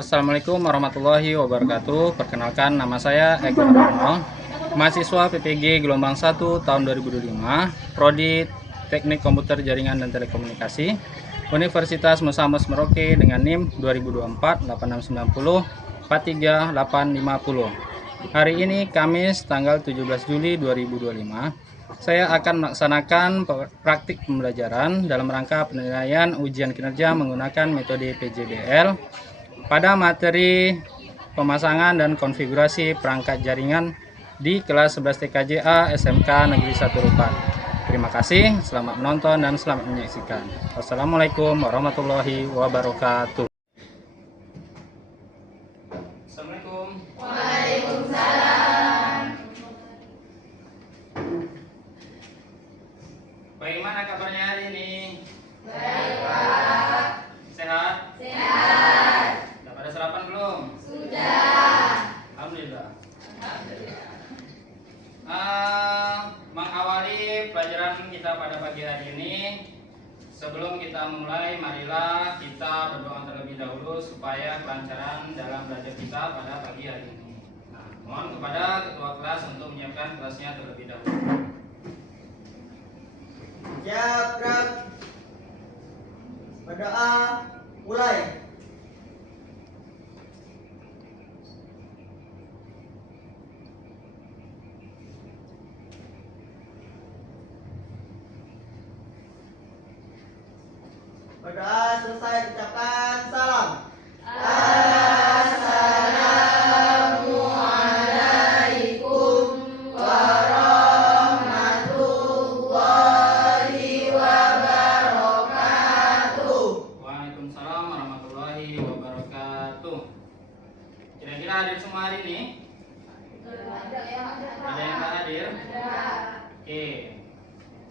Assalamualaikum warahmatullahi wabarakatuh. Perkenalkan, nama saya Eko Hartono, mahasiswa PPG gelombang 1 tahun 2025, Prodi Teknik Komputer Jaringan dan Telekomunikasi, Universitas Musamus Merauke dengan NIM 2024 8690 43850. Hari ini Kamis tanggal 17 Juli 2025. Saya akan melaksanakan praktik pembelajaran dalam rangka penilaian ujian kinerja menggunakan metode PJBL pada materi pemasangan dan konfigurasi perangkat jaringan di kelas 11 TKJA SMK Negeri 1 Rupat. Terima kasih, selamat menonton dan selamat menyaksikan. Wassalamualaikum warahmatullahi wabarakatuh. Assalamualaikum. Waalaikumsalam. Bagaimana kabarnya hari ini? Baik, Pak. Sehat? Sehat. Sudah pada sarapan belum? Sudah. Alhamdulillah. Mengawali pelajaran kita pada pagi hari ini, sebelum kita mulai, marilah kita berdoa terlebih dahulu supaya kelancaran dalam belajar kita pada pagi hari ini. Mohon kepada ketua kelas untuk menyiapkan kelasnya terlebih dahulu. Siap, gerak. Berdoa, mulai. Berdoa selesai, ucapkan salam. Assalamualaikum warahmatullahi wabarakatuh. Waalaikumsalam warahmatullahi wabarakatuh. Kira-kira hadir semua hari ini? Ada yang tak hadir? Oke.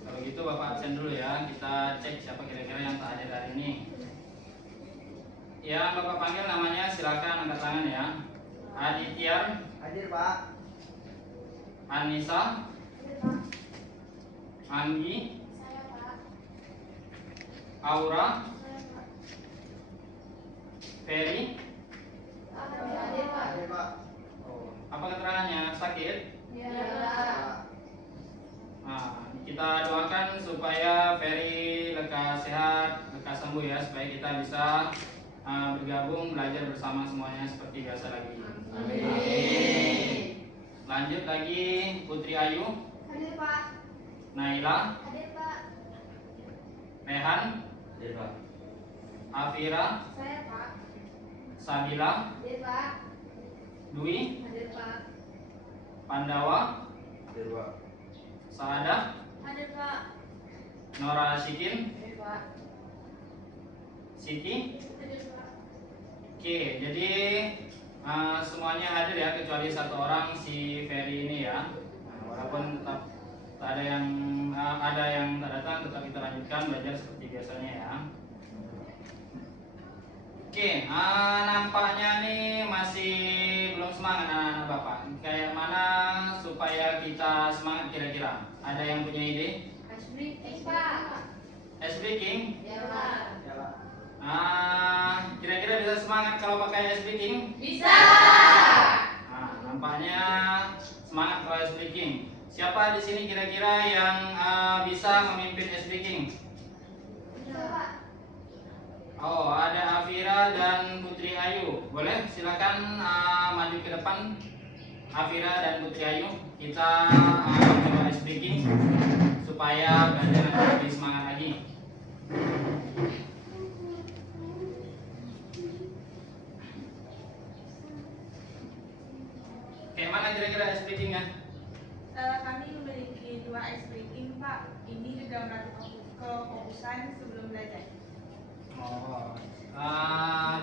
Kalau gitu Bapak absen dulu ya. Kita cek siapa kira-kira yang tak hadir hari ini. Ya, Bapak panggil namanya, silakan angkat tangan ya. Aditya, Hadir, Pak. Anissa, Anggi, Aura, Ferry. Hadir, Pak. Oh, apa keterangannya? Sakit? Nah, kita doakan supaya Ferry lekas sehat, lekas sembuh ya, supaya kita bisa bergabung belajar bersama semuanya seperti biasa lagi. Amin. Lanjut lagi, Putri Ayu, Hadir, Pak. Naila, Hadir, Pak. Rehan, Hadir, Pak. Afira, Saya, Pak. Sabila, Hadir, Pak. Dwi, Hadir, Pak. Pandawa, Hadir, Pak. Saada, Hadir, Pak. Nora Shikin, Hadir, Pak. Siti. Hadir, Pak. Oke, jadi semuanya hadir ya, kecuali satu orang, si Ferry ini ya. Walaupun tetap ada yang tak datang, tetap kita lanjutkan belajar seperti biasanya ya. Oke, nampaknya nih masih belum semangat anak-anak Bapak. Kayak mana supaya kita semangat kira-kira? Ada yang punya ide? Ice breaking, Pak. Ice breaking? Ya, Pak. Ya, Pak. Kira-kira bisa semangat kalau pakai ice breaking? Bisa. Nampaknya semangat kalau ice breaking. Siapa di sini kira-kira yang bisa memimpin ice breaking? Bisa, Pak. Oh, ada Afira dan Putri Ayu. Boleh silakan maju ke depan. Afira dan Putri Ayu, kita coba ice breaking supaya belajar lebih semangat lagi. Kayak mana kira-kira ice breakingnya? Kami memiliki 2 ice breaking, Pak. Ini dalam rangka kefokusan sebelum belajar. Oh,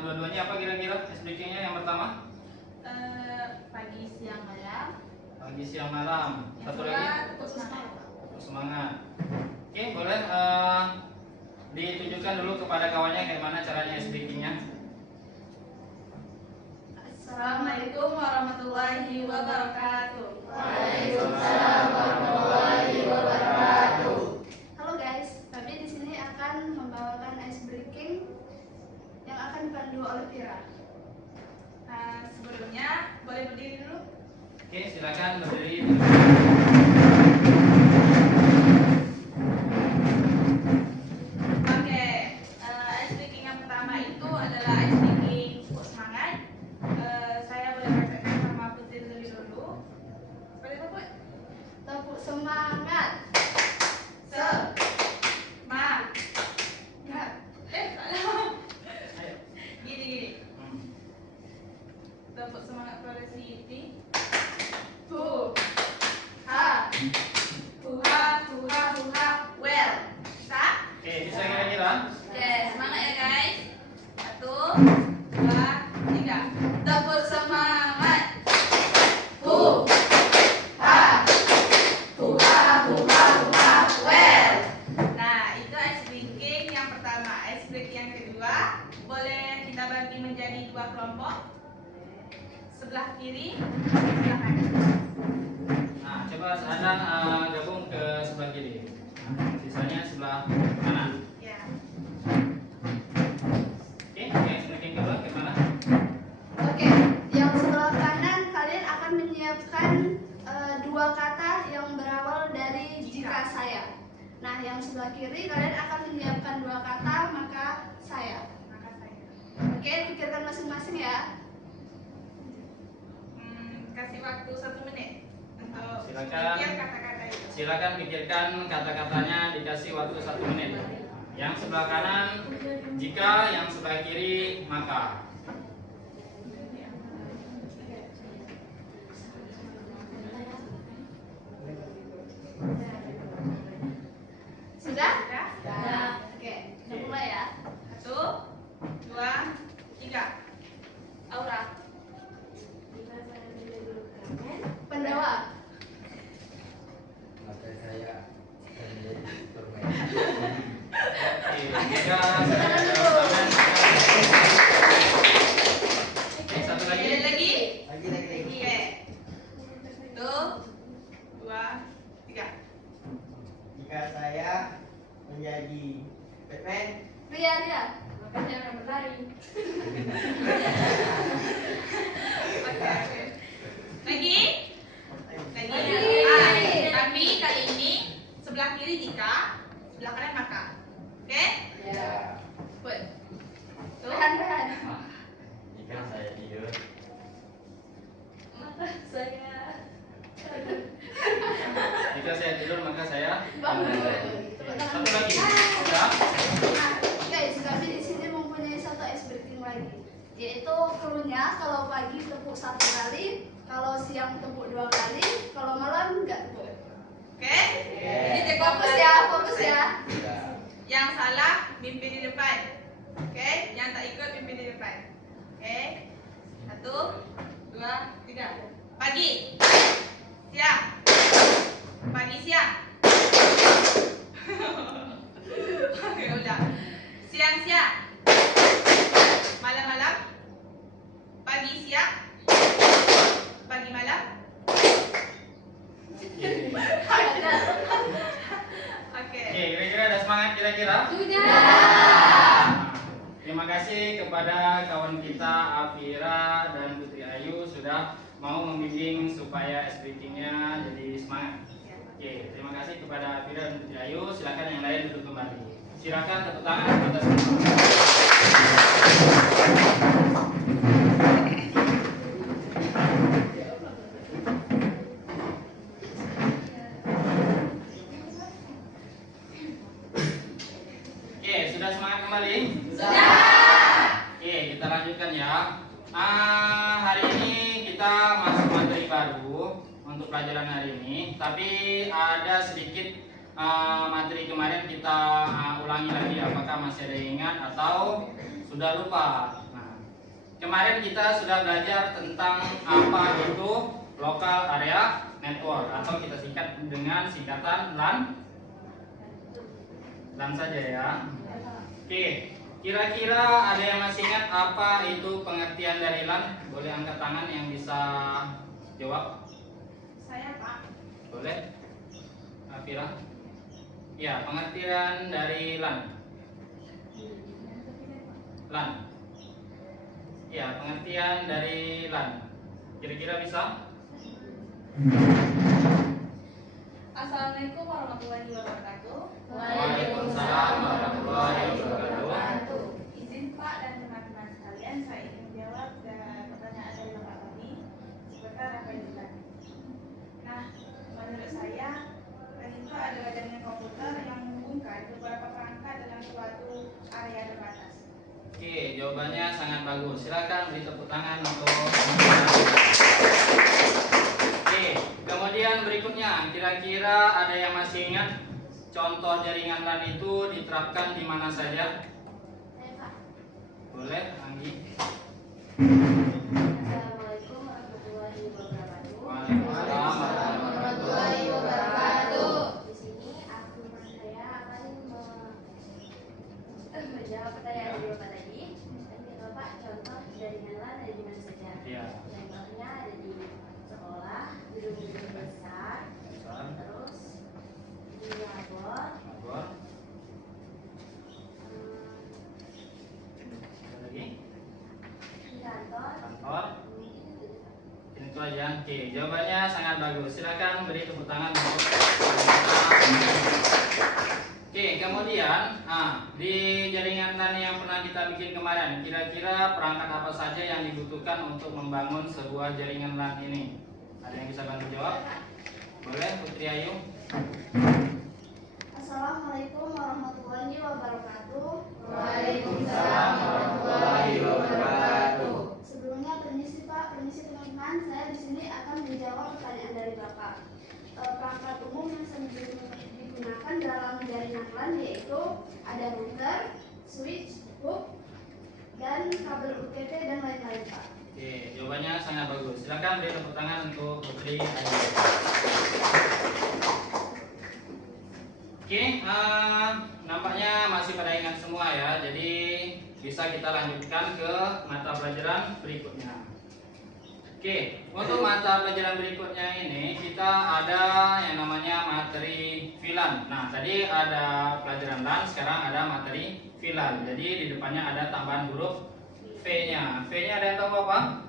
dua-duanya apa kira-kira ice breakingnya? Yang pertama Pagi, siang, malam. pagi, siang, malam. Satu Yang lagi kedua, tetap semangat. untuk semangat. Oke, boleh ditujukan dulu kepada kawannya kayak mana caranya ice breakingnya. Assalamualaikum warahmatullahi wabarakatuh. Waalaikumsalam warahmatullahi wabarakatuh. Halo guys, kami di sini akan membawakan ice breaking yang akan oleh Vira. Sebelumnya boleh berdiri dulu. Oke, silakan berdiri. Oke, ice breaking yang pertama itu adalah ice breaking support semangat. Saya boleh bacakan sama Putri lebih dulu. Seperti apa, Put? Tepuk semangat. Semangat. Salah. Gini. Tepuk semangat pada Siti. Well. Start. Oke, bisa kira-kira? Oke, semangat ya guys. 1, 2, 3. Tepuk semangat. Well. Nah, itu ice breaking yang pertama. Ice breaking yang kedua, boleh kita bagi menjadi 2 kelompok. Sebelah kiri, sebelah kanan. Nah, coba Anda gabung ke sebelah kiri. Nah, sisanya sebelah kanan. Ya. Oke, yang semakin kedua kemana? Oke, yang sebelah kanan kalian akan menyiapkan dua kata yang berawal dari jika saya. Nah, yang sebelah kiri kalian akan menyiapkan dua kata maka saya. Maka saya. Oke, pikirkan masing-masing ya. Kasih waktu 1 menit untuk Silakan. pikir kata-kata itu. Silakan pikirkan kata-katanya, dikasih waktu 1 menit. Yang sebelah kanan jika, yang sebelah kiri maka. Sudah? Sudah? Sudah. Oke, kita mulai ya. 1, 2, 3. Aura. Pendawa. Maka saya akan menjadi Superman. Oke, jika sudah ada tangan. Oke, satu lagi. Lagi? Lagi. Oke. 1, 2, 3. Jika saya menjadi Batman, Ria. Makanya yang berlari. Oke. Lagi? Lagi. Tapi kali ini sebelah kiri jika, sebelah kanan maka. Oke? Ya. Put. Tuh. Rehan. Jika saya tidur, Maka saya Jika saya tidur maka saya bangun. Satu lagi. Sudah? Nah, guys, kami di sini mempunyai satu ice breaking lagi, yaitu cluenya kalau pagi tepuk 1 kali, kalau siang tepuk 2 kali, kalau malam enggak tepuk. Oke? Jadi cek Fokus kembali. ya, fokus ya. ya. Yang salah pimpin di depan. Oke? Yang tak ikut pimpin di depan. Oke? 1, 2, 3. Pagi. Siang. Pagi siang. Oke, udah. Siang siang. Malam malam. Pagi siang. Pagi malam. Oke. Oke, kira-kira ada semangat kira-kira? Terima kasih kepada kawan kita Afira dan Putri Ayu sudah mau membimbing supaya ice breaking-nya jadi semangat. Oke, terima kasih kepada Afira dan Putri Ayu. Silakan yang lain duduk kembali. Silakan tepuk tangan kepada semua. Oke, sudah semangat kembali? Oke, kita lanjutkan ya. Hari ini kita masuk materi baru untuk pelajaran hari ini, tapi ada sedikit materi kemarin kita ulangi lagi. Apakah masih ada yang ingat atau sudah lupa? Nah, kemarin kita sudah belajar tentang apa itu local area network atau kita singkat dengan singkatan LAN. LAN saja ya. Oke. Kira-kira ada yang masih ingat apa itu pengertian dari LAN? Boleh angkat tangan yang bisa jawab? Saya Pak. Boleh? Afira? Ya, pengertian dari LAN. LAN. Ya, pengertian dari LAN. Kira-kira bisa? Assalamualaikum warahmatullahi wabarakatuh. Waalaikumsalam warahmatullahi wabarakatuh. Izin Pak dan teman-teman sekalian, saya ingin menjawab pertanyaan dari Bapak tadi seputar apa itu LAN. Nah, menurut saya LAN itu adalah jaringan komputer yang menghubungkan beberapa perangkat dalam suatu area terbatas. Oke, jawabannya sangat bagus. Silakan beri tepuk tangan untuk. Oke, kemudian berikutnya, kira-kira ada yang masih ingat contoh jaringan LAN itu diterapkan di mana saja? Boleh, Anggi. Assalamualaikum warahmatullahi wabarakatuh. Waalaikumsalam warahmatullahi wabarakatuh. Di sini saya akan menjawab pertanyaan dari Bapak tadi. Tadi Bapak contoh jaringan LAN ada di mana saja? Iya. Contohnya ada di sekolah, gedung-gedung besar, terus di labor, Labor. Ada lagi? di kantor. Kantor. Itu aja. Oke, jawabannya sangat bagus. Silakan beri tepuk tangan untuk. Oke, kemudian di jaringan LAN yang pernah kita bikin kemarin, kira-kira perangkat apa saja yang dibutuhkan untuk membangun sebuah jaringan LAN ini? Ada yang bisa bantu jawab? Boleh, Putri Ayu? Assalamualaikum warahmatullahi wabarakatuh. Waalaikumsalam warahmatullahi wabarakatuh. Sebelumnya permisi Pak, permisi teman-teman, saya di sini akan menjawab pertanyaan dari Bapak. Perangkat umum yang sering digunakan dalam jaringan LAN yaitu ada router, switch, hub, dan kabel UTP dan lain-lain Pak. Oke, jawabannya sangat bagus. Silakan beri tepuk tangan untuk Putri Ayu. Oke, nampaknya masih pada ingat semua ya. Jadi bisa kita lanjutkan ke mata pelajaran berikutnya. Oke, untuk mata pelajaran berikutnya ini kita ada yang namanya materi VLAN. Nah, tadi ada pelajaran LAN, sekarang ada materi VLAN. Jadi di depannya ada tambahan huruf V-nya. V-nya ada yang tahu apa?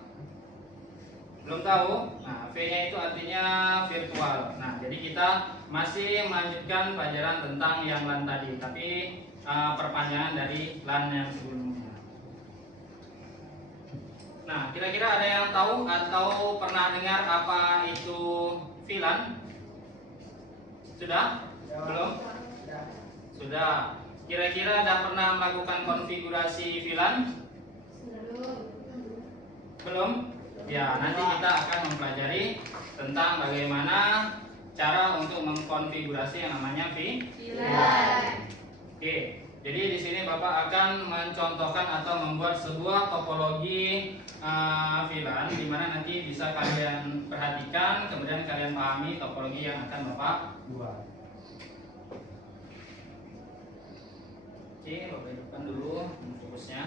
Belum tahu? Nah, V-nya itu artinya virtual. Nah, jadi kita masih melanjutkan pelajaran tentang yang LAN tadi, tapi perpanjangan dari LAN yang sebelumnya. Nah, kira-kira ada yang tahu atau pernah dengar apa itu VLAN? Sudah? Belum? Sudah. Kira-kira ada pernah melakukan konfigurasi VLAN? Belum? Ya, nanti kita akan mempelajari tentang bagaimana cara untuk mengkonfigurasi yang namanya VLAN. Oke, jadi di sini Bapak akan mencontohkan atau membuat sebuah topologi VLAN di mana nanti bisa kalian perhatikan, kemudian kalian pahami topologi yang akan Bapak buat. Oke, Bapak hidupkan dulu fokusnya.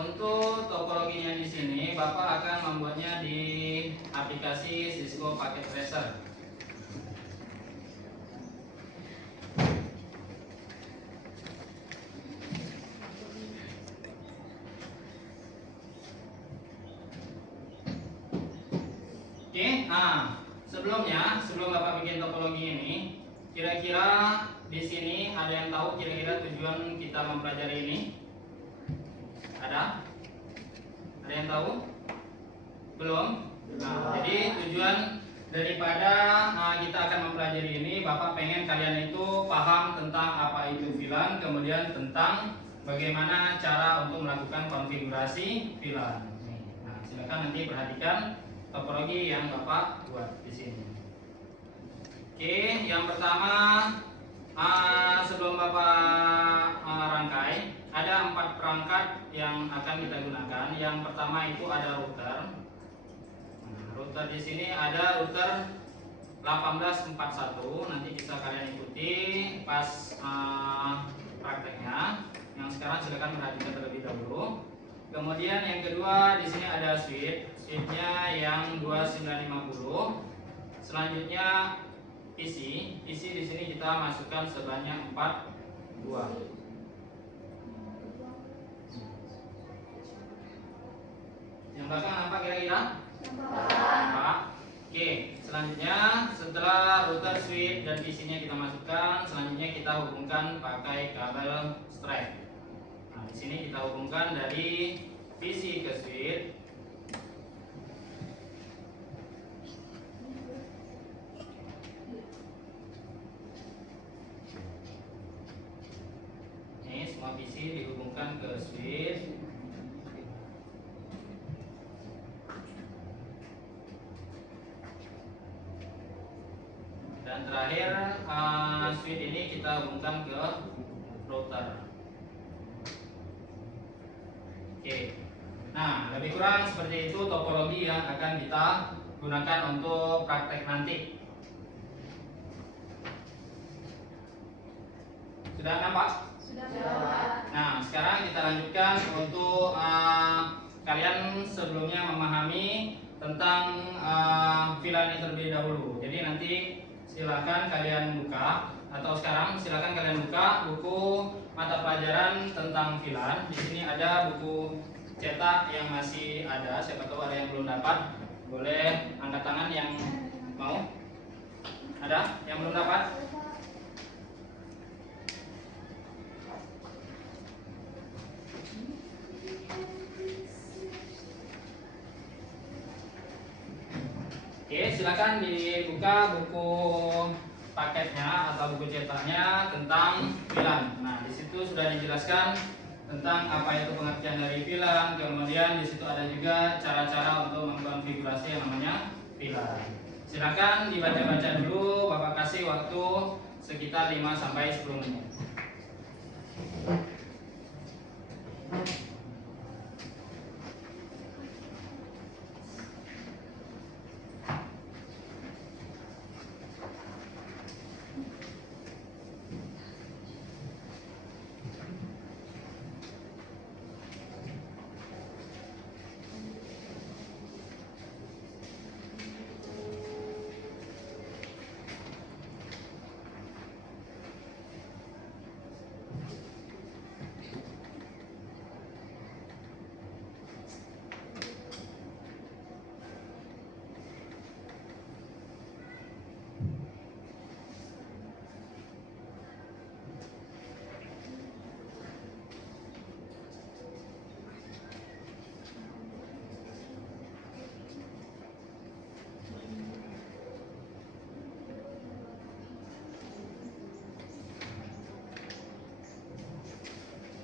Untuk topologinya di sini, Bapak akan membuatnya di aplikasi Cisco Packet Tracer. Oke, sebelum Bapak bikin topologi ini, kira-kira di sini ada yang tahu kira-kira tujuan kita mempelajari ini? Ada? Ada yang tahu? Belum? Nah, jadi tujuan daripada kita akan mempelajari ini, Bapak pengen kalian itu paham tentang apa itu VLAN, kemudian tentang bagaimana cara untuk melakukan konfigurasi VLAN. Nah, silakan nanti perhatikan topologi yang Bapak buat di sini. Oke, yang pertama sebelum Bapak rangkai, ada 4 perangkat yang akan kita gunakan. Yang pertama itu ada router. Nah, router di sini ada router 1841. Nanti bisa kalian ikuti pas prakteknya. Yang sekarang silakan perhatikan terlebih dahulu. Kemudian yang kedua di sini ada switch. Switchnya yang 2950. Selanjutnya PC di sini kita masukkan sebanyak 4 buah. Yang belakang nampak kira-kira? Nampak. Oke, selanjutnya setelah router, switch dan PC-nya kita masukkan, selanjutnya kita hubungkan pakai kabel strap. Nah, di sini kita hubungkan dari PC ke switch. Ini semua PC dihubungkan ke switch. Dan terakhir switch ini kita hubungkan ke router. Oke. Nah, lebih kurang seperti itu topologi yang akan kita gunakan untuk praktek nanti. Sudah nampak? Sudah. Nah, sekarang kita lanjutkan untuk kalian sebelumnya memahami tentang VLAN ini terlebih dahulu. Jadi nanti silakan kalian buka, atau sekarang silakan kalian buka buku mata pelajaran tentang VLAN. Di sini ada buku cetak yang masih ada. Siapa tahu ada yang belum dapat, boleh angkat tangan yang mau. Ada yang belum dapat? Oke, silakan dibuka buku paketnya atau buku cetaknya tentang VLAN. Nah, di situ sudah dijelaskan tentang apa itu pengertian dari VLAN. Kemudian di situ ada juga cara-cara untuk mengkonfigurasi yang namanya VLAN. Silakan dibaca-baca dulu. Bapak kasih waktu sekitar 5 sampai 10 menit.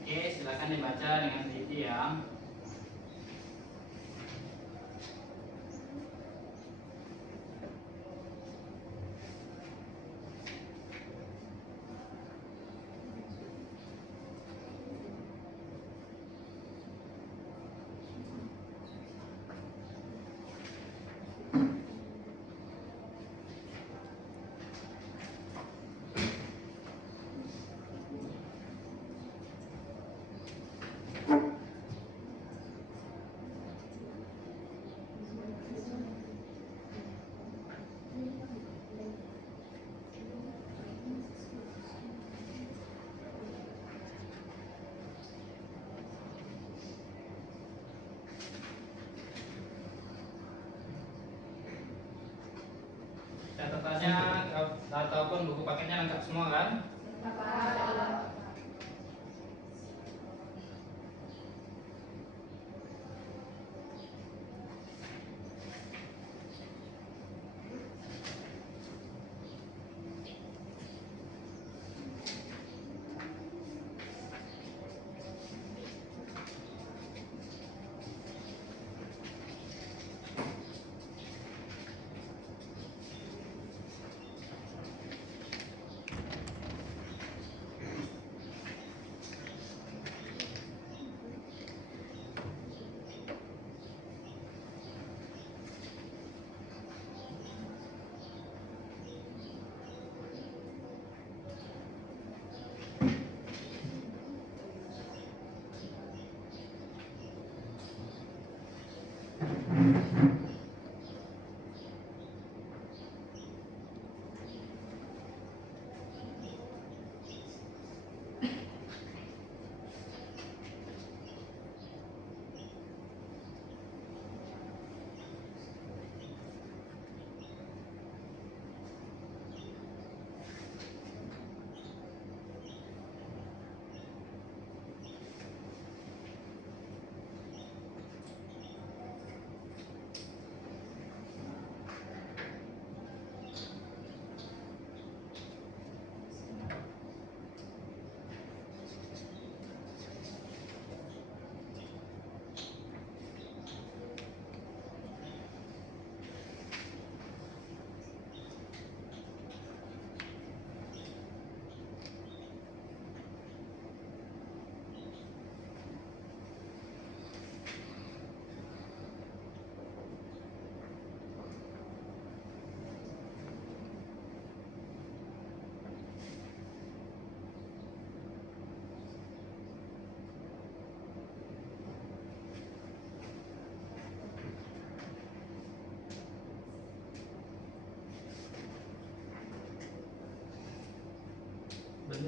Oke, silakan dibaca dengan teliti ya. Catatannya ataupun buku paketnya lengkap semua kan?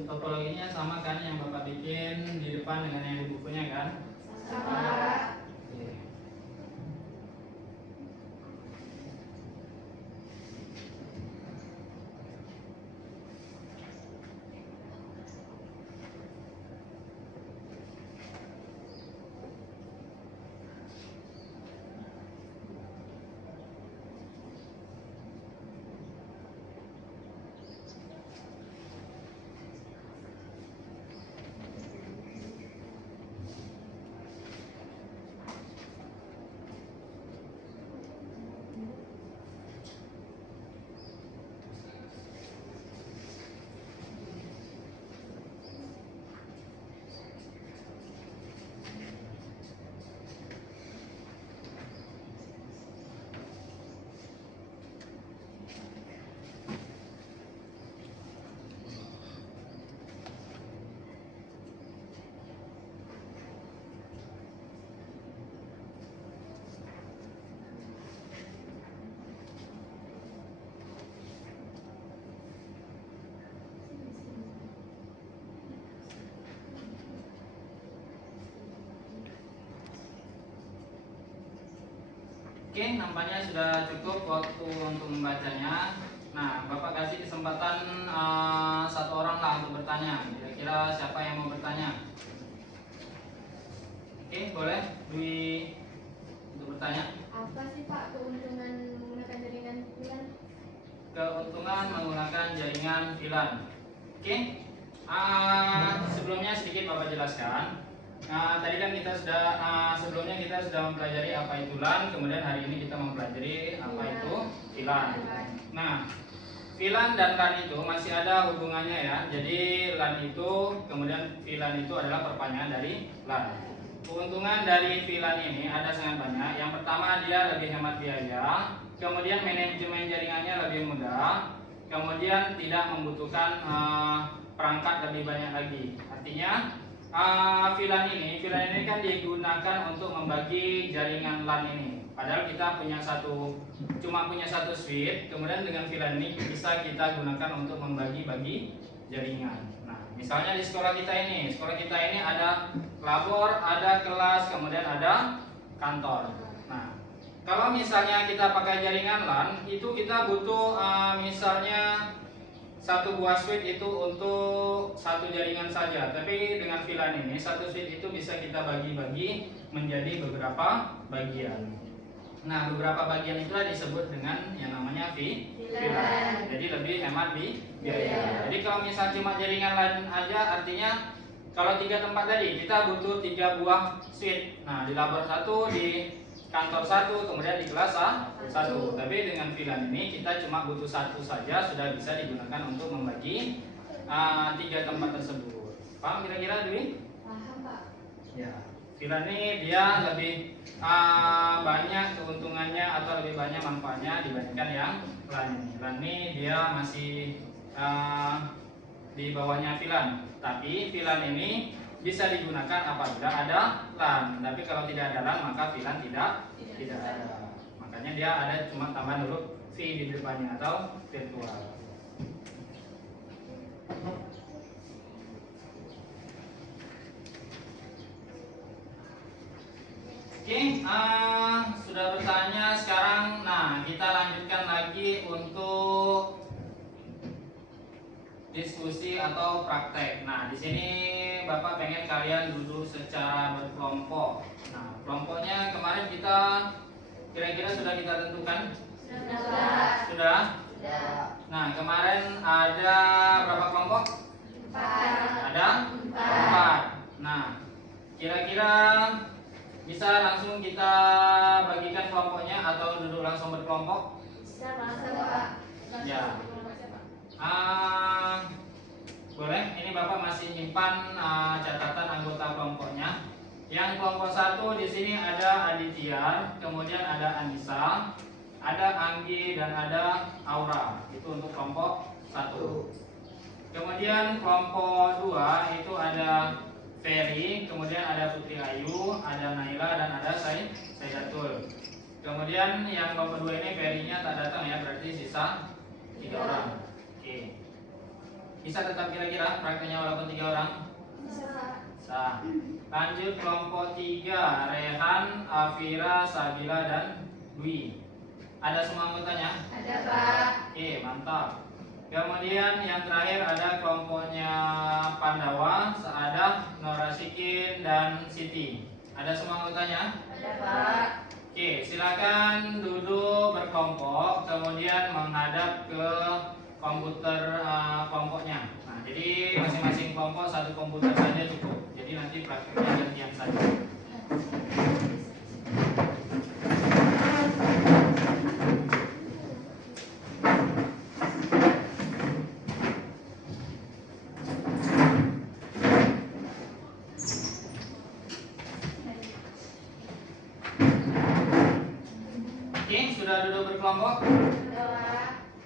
topologinya sama kan yang Bapak bikin di depan dengan yang di bukunya kan? Sama. Oke. Oke, nampaknya sudah cukup waktu untuk membacanya. Nah, Bapak kasih kesempatan satu orang lah untuk bertanya. Kira-kira siapa yang mau bertanya? Oke, boleh Dwi untuk bertanya. Apa sih Pak keuntungan menggunakan jaringan VLAN? Keuntungan menggunakan jaringan VLAN. Oke, sebelumnya sedikit Bapak jelaskan. Tadi kan kita sudah sebelumnya kita sudah mempelajari apa itu LAN, kemudian hari ini kita mempelajari apa itu VLAN. Nah, VLAN dan LAN itu masih ada hubungannya ya. Jadi LAN itu kemudian VLAN itu adalah perpanjangan dari LAN. Keuntungan dari VLAN ini ada sangat banyak. Yang pertama, dia lebih hemat biaya, kemudian manajemen jaringannya lebih mudah, kemudian tidak membutuhkan perangkat lebih banyak lagi. Artinya VLAN ini kan digunakan untuk membagi jaringan LAN ini. Padahal kita cuma punya satu switch, kemudian dengan VLAN ini bisa kita gunakan untuk membagi-bagi jaringan. Nah, misalnya di sekolah kita ini ada labor, ada kelas, kemudian ada kantor. Nah, kalau misalnya kita pakai jaringan LAN, itu kita butuh misalnya satu buah switch itu untuk satu jaringan saja. Tapi dengan VLAN ini satu switch itu bisa kita bagi-bagi menjadi beberapa bagian. Nah, beberapa bagian itulah disebut dengan yang namanya VLAN. Jadi lebih hemat di biaya. Jadi kalau misal cuma jaringan LAN aja, artinya kalau 3 tempat tadi kita butuh 3 buah switch. Nah, di labor 1, di kantor 1, kemudian di kelas 1. Tapi dengan VLAN ini kita cuma butuh 1 saja, sudah bisa digunakan untuk membagi 3 tempat tersebut. Paham kira-kira Dwi? Paham Pak. Ya. VLAN ini dia lebih banyak keuntungannya atau lebih banyak manfaatnya dibandingkan yang LAN ini. LAN ini dia masih di bawahnya VLAN. Tapi VLAN ini bisa digunakan apabila ada LAN. Tapi kalau tidak ada LAN maka VLAN tidak ada. Makanya dia ada cuma tambahan huruf V di depannya atau virtual. Oke, sudah bertanya sekarang. Nah, kita lanjutkan lagi untuk diskusi atau praktek. Nah, di sini Bapak pengen kalian duduk secara berkelompok. Nah, kelompoknya kemarin kita kira-kira sudah kita tentukan? Sudah. Nah, kemarin ada berapa kelompok? 4. Ada 4. Nah, kira-kira bisa langsung kita bagikan kelompoknya atau duduk langsung berkelompok? Bisa Pak. Ya. Boleh. Ini Bapak masih nyimpan catatan anggota kelompoknya. Yang kelompok 1 di sini ada Aditya, kemudian ada Anissa, ada Anggi dan ada Aura. Itu untuk kelompok 1. Kemudian kelompok 2 itu ada Ferry, kemudian ada Putri Ayu, ada Naila dan ada Saidatul. Kemudian yang kelompok 2 ini Ferry-nya tak datang ya, berarti sisa 3 orang. Oke. Bisa tetap kira-kira prakteknya walaupun 3 orang? Bisa. Lanjut kelompok 3, Rehan, Afira, Sabila, dan Dwi. Ada semua anggotanya? Ada, Pak. Oke, mantap. Kemudian yang terakhir ada kelompoknya Pandawa, Saadah, Norasikin, dan Siti. Ada semua anggotanya? Ada, Pak. Oke, silakan duduk berkelompok, kemudian menghadap ke komputer kelompoknya. Nah, jadi masing-masing kelompok satu komputer saja cukup. Jadi nanti prakteknya gantian saja. Oke, sudah duduk berkelompok?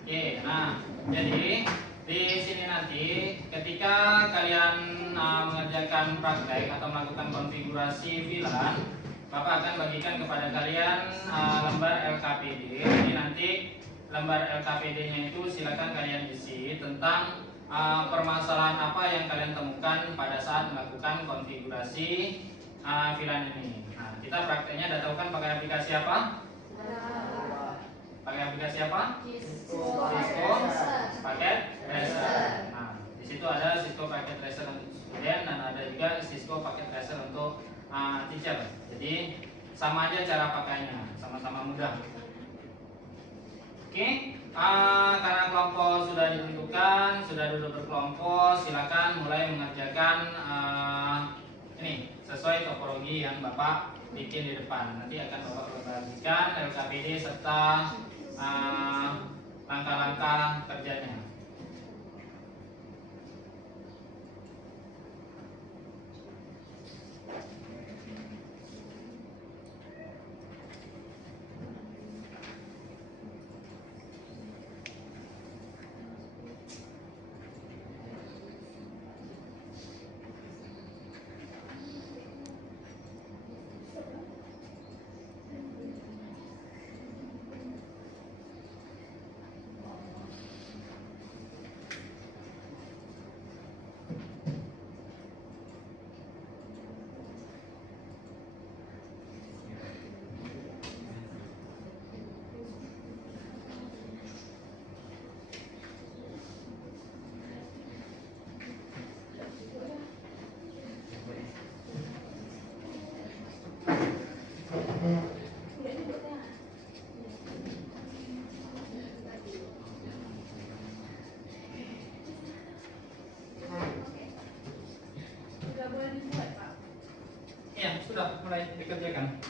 Oke, nah, jadi di sini nanti ketika kalian mengerjakan praktek atau melakukan konfigurasi VLAN, Bapak akan bagikan kepada kalian lembar LKPD. Jadi nanti lembar LKPD-nya itu silakan kalian isi tentang permasalahan apa yang kalian temukan pada saat melakukan konfigurasi VLAN ini. Nah, kita prakteknya udah tahu kan pakai aplikasi apa? Pakai aplikasi apa? Cisco Packet Tracer. Nah, di situ ada Cisco Packet Tracer untuk student dan ada juga Cisco Packet Tracer untuk teacher. Jadi sama aja cara pakainya, sama-sama mudah. Oke, karena kelompok sudah ditentukan, sudah duduk berkelompok, silakan mulai mengerjakan ini sesuai topologi yang Bapak bikin di depan. Nanti akan Bapak bagikan LKPD serta langkah-langkah kerjanya. Ya, sudah mulai dikerjakan.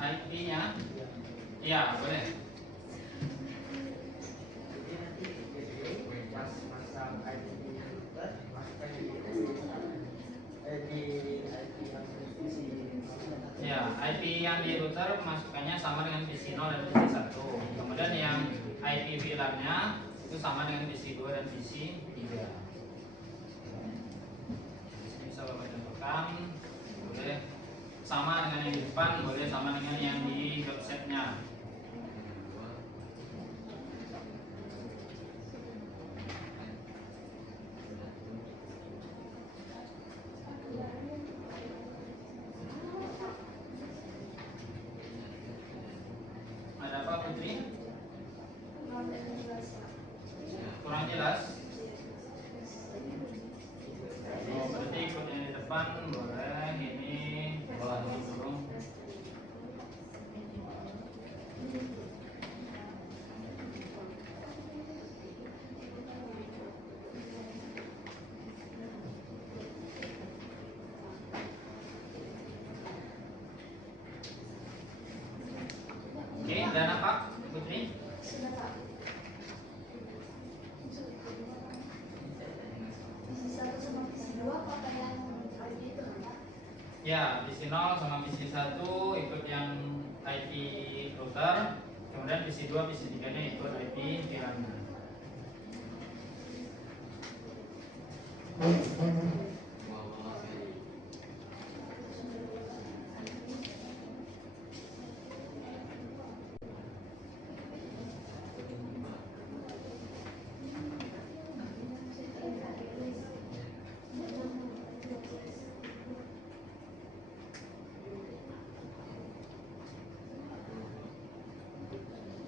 IP-nya? Iya, boleh. Ya, IP yang di router masukannya sama dengan PC 0 dan PC 1. Kemudian yang IP VLAN-nya itu sama dengan PC 2 dan PC 3. bisa Bapak contohkan. Boleh sama dengan yang di depan, boleh sama dengan yang di websitenya. Ada apa Putri? Kurang jelas? Oh, berarti ikut yang di depan boleh. Ini bawah dulu. Oke, dan apa Putri? Sudah Pak. Visi 1 sama visi 2 pakai yang ID itu kan Pak? Ya, visi 0 sama visi 1 ikut yang IP router. Kemudian visi 2, visi 3 nya ikut IP VLAN.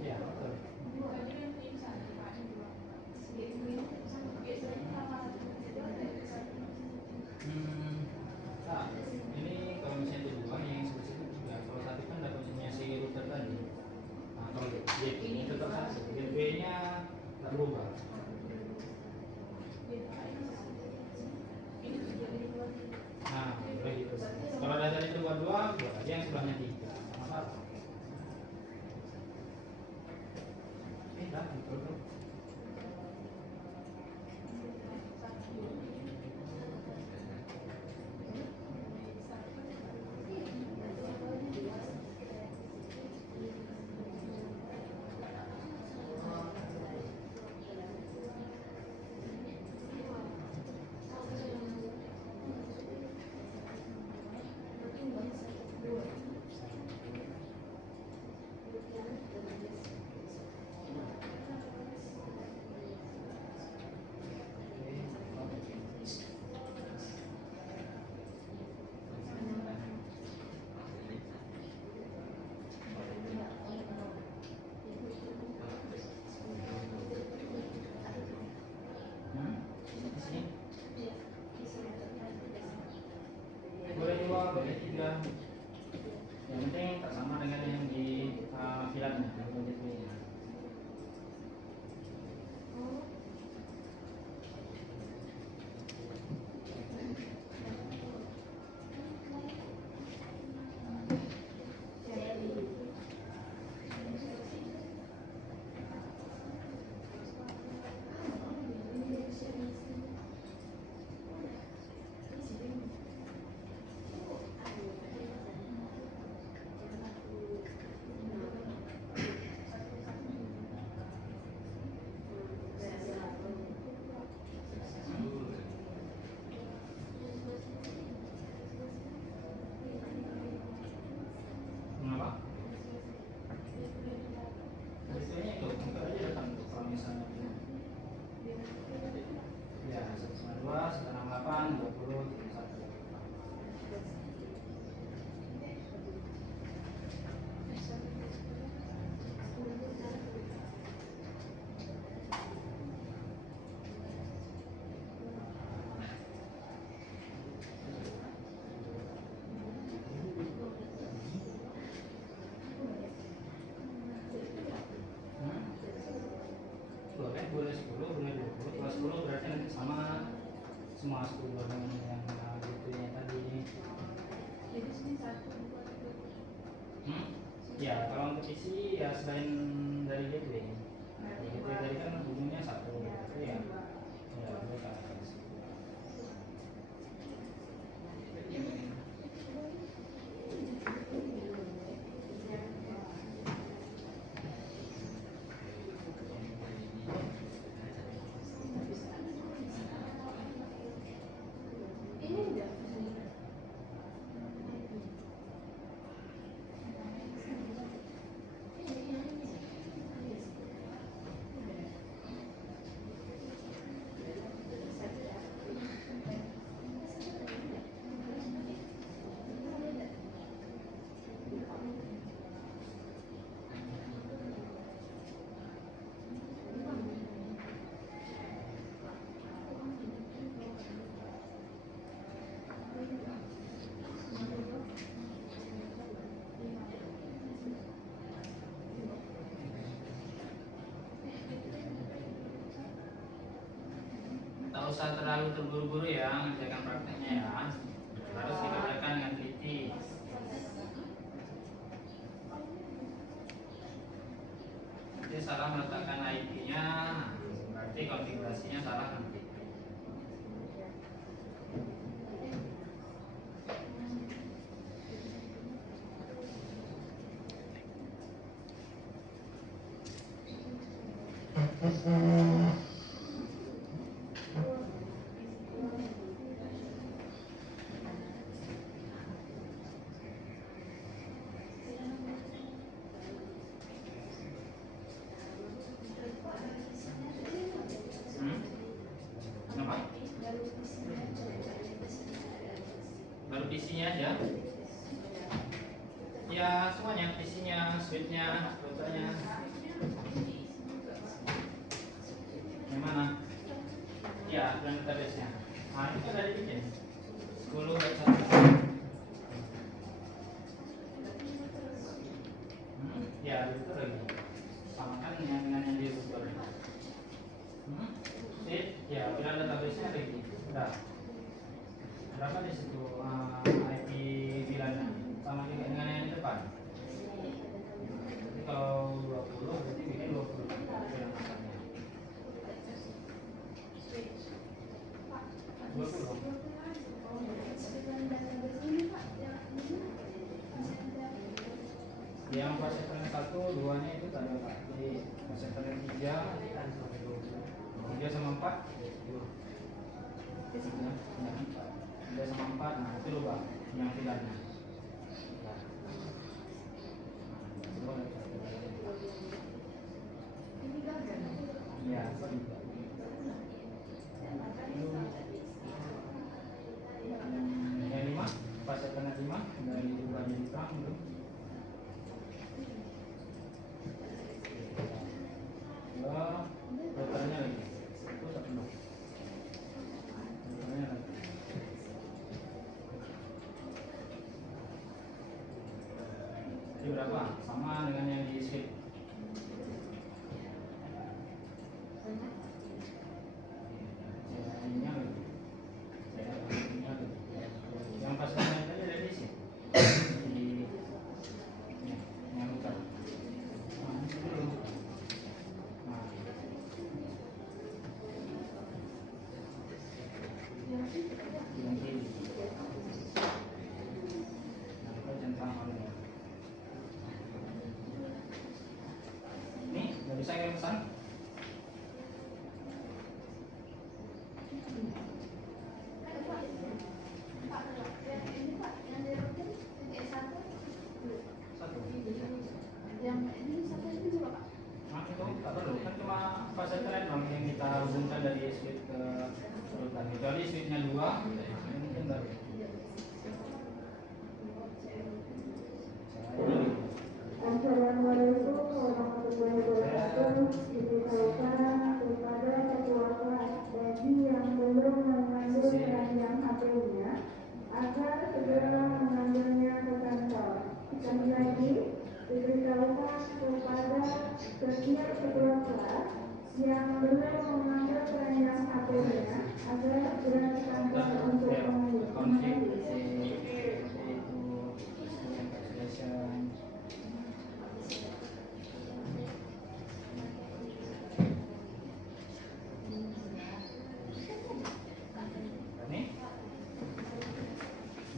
Ya, betul. Nah, ini kalau misalnya dua yang spesifik juga. Kalau satu kan dapatnya si router tadi. Nah, kalau ini tetap satu. Gateway-nya nggak berubah. Nah, kayak gitu. Kalau data itu dua, buat aja yang sebelahnya 3. Sama apa? Dah, betul. Boleh 2, boleh 3. Yang penting tak sama dengan yang di VLAN-nya, gateway-nya. Mengapa? Gateway-nya itu buka aja depan tuh kalau misalnya ya 192, 168, 20, 31. Boleh 10, boleh 20. Kalau 10 berarti nanti sama semua 10 dengan yang gitu yang tadi. Ya, kalau untuk isi ya selain dari gateway. Nah, di gateway tadi kan ujungnya 1 gitu ya. Ya, boleh ke atas. Ini enggak. usah terlalu terburu-buru ya ngerjakan prakteknya ya. Harus dikerjakan dengan teliti. Nanti salah meletakkan IP-nya, berarti konfigurasinya salah nanti. Kenapa? Baru PC-nya aja. Ya semuanya, PC-nya, switch-nya, routernya. Yang mana? Ya, dan database-nya. Nah, itu kan dari bikin 10 baik 1. Ya, itu lagi. Samakan dengan yang di router. Sip, ya, bilang database-nya lagi. Udah. Berapa di situ IP bilangnya? Sama juga dengan yang di depan. Jadi kalau 20 berarti bikin 20 bilang masanya. 20. Yang pasien 1, 2-nya itu tak ada Pak. Jadi pasien 3 sama 4 3 sama 4, nah itu lupa yang filanya. Ya, yang 5 pasien 5 dari diubah jadi terang belum? Routernya lagi itu tak penuh. Routernya lagi. Jadi berapa? Sama dengan yang di switch. Yang pas tadi ada di sini. Yang router. Ini udah bisa kirim pesan? Nah, itu tak perlu, kan cuma fase internet bang yang kita hubungkan dari switch ke router. Kecuali switchnya 2, ini mungkin baru. Assalamualaikum warahmatullahi wabarakatuh. Diberitahukan kepada ketua kelas bagi yang belum mengambil keranjang HP-nya agar segera mengambilnya ke kantor. Sekali lagi, diberitahukan kepada setiap ketua kelas yang belum mengambil keranjang HP-nya agar segera ke kantor untuk mengambil.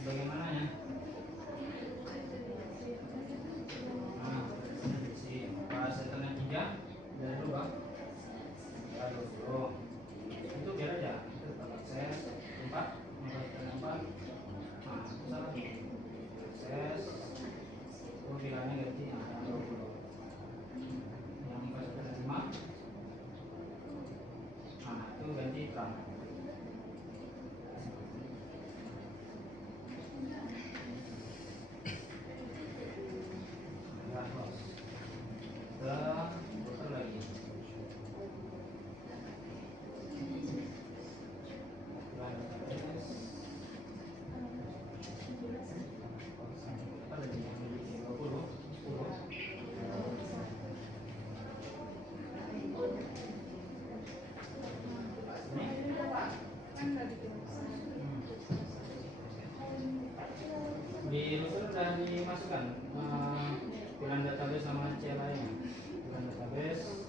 Bagaimana ya? Nah, si pas internet 3 dari dulu bang. Ya dulu. Itu biar aja. Itu tempat saya 4, 4. masukkan VLAN database sama CLI-nya. VLAN database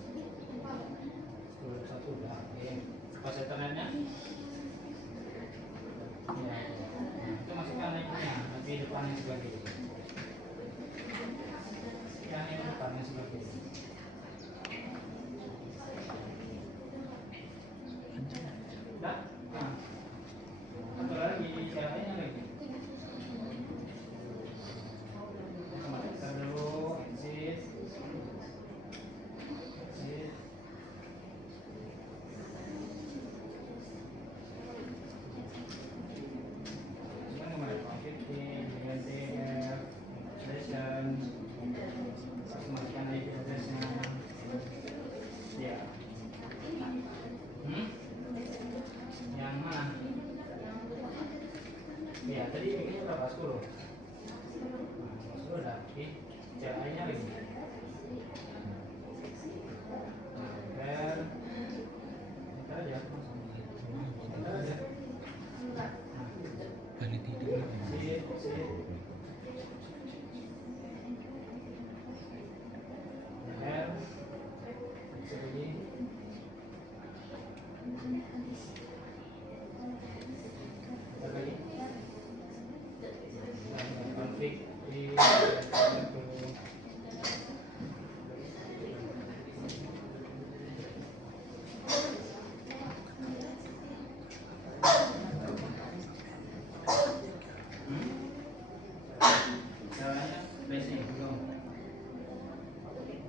satu udah. Oke. Pas internetnya? Ya. Nah, itu masukkan IP-nya, IP depan yang sebelah kiri. Yang ini depan yang sebelah kiri. Udah? Nah. Satu lagi CLI-nya lagi. Kembali kita dulu exit. Exit. Cuman kemarin config-in, DNTF, encapsulation, pasti masukkan IP address-nya. Ya. Yang mana? Ya, tadi bikinnya berapa? 10? Nah, 10 udah. Oke. CLI-nya lagi. Nah, enter. Enter aja. Enter aja. Balik tidur. Sip, sip. Enter. Exit lagi. Enter lagi. Config di caranya basic belum.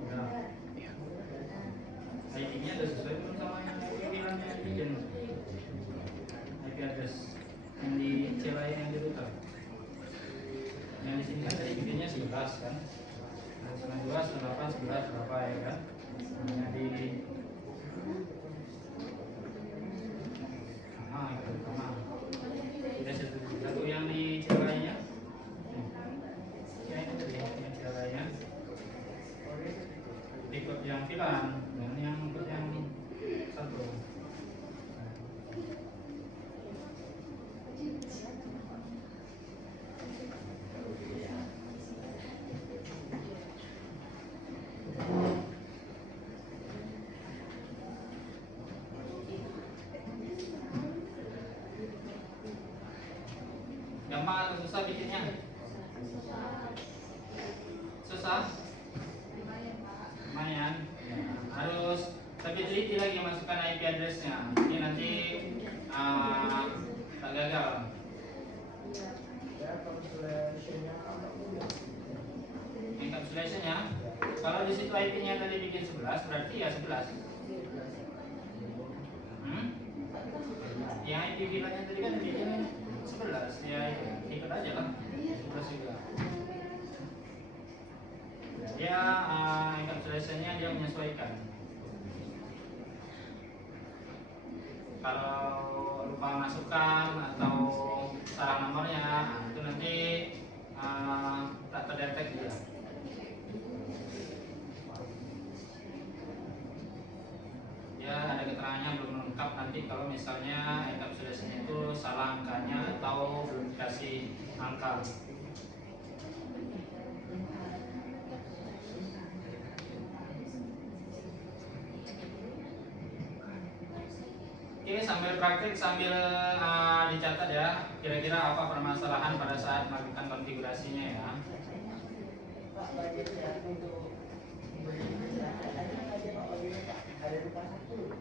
Udah. IP-nya udah sesuai belum sama yang IP-nya bikin IP address yang di CLI yang di router. Yang di sini kan tadi bikinnya 11 kan. Nah, 19, 8, 11 berapa ya kan? Nah, yang di itu sama. Udah satu yang di CLI-nya. Ya ini tadi yang CLI-nya. Ikut yang VLAN dan yang ikut yang satu. Gampang atau susah bikinnya? Susah? Lumayan. Ya, harus tapi teliti lagi masukkan IP address-nya. Ini nanti tak gagal. Encapsulation-nya, kalau di situ IP-nya tadi bikin 11, berarti ya 11. Yang IP VLAN-nya tadi kan bikin 11, ya ikut aja lah. 11 juga. Dia encapsulation-nya dia menyesuaikan. Kalau lupa masukkan atau salah nomornya, itu nanti tak terdetek juga. Ya ada keterangannya belum lengkap nanti kalau misalnya encapsulation itu salah angkanya atau belum dikasih angka. Oke, sambil praktik sambil dicatat ya, kira-kira apa permasalahan pada saat melakukan konfigurasinya ya. Pak, budgetnya untuk ada lupa satu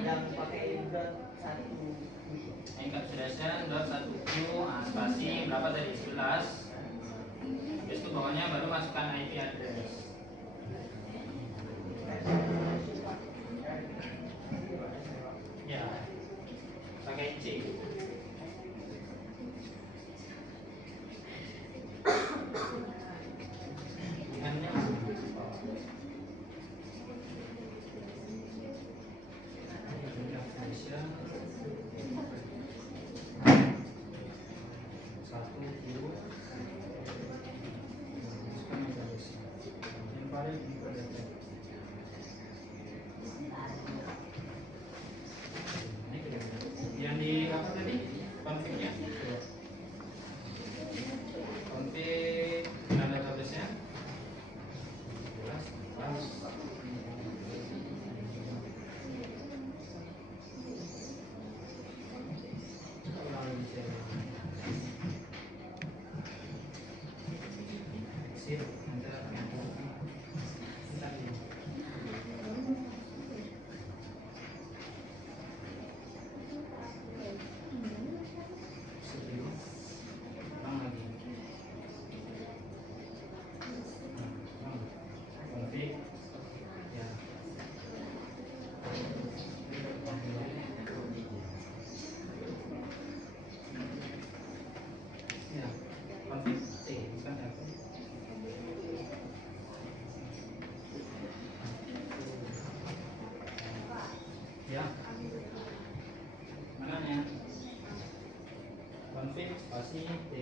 yang pakai .1 Encapsulation .1q spasi berapa tadi? 11. Terus itu bawahnya baru masukkan IP address. Ya, pakai C. Pilihannya encapsulation 1q yang paling terdetek. Yang di apa tadi? Config-nya? Config T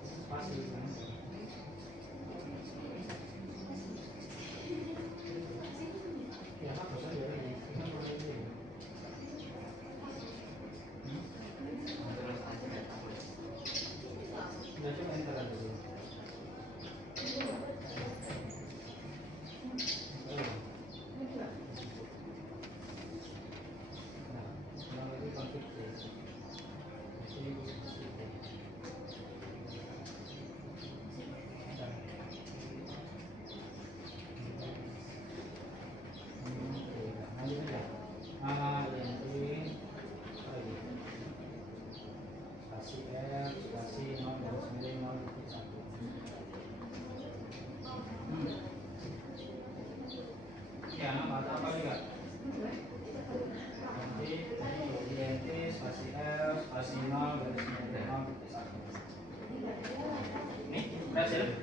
spasi kan? Ya hapus aja lagi, kita mulai dulu. Nggak, coba enter aja dulu. Nah, lagi konflik T. Ya, nama apa juga? Nanti INT spasi L spasi 0 garis miring 0 titik 1. Nih, berhasil?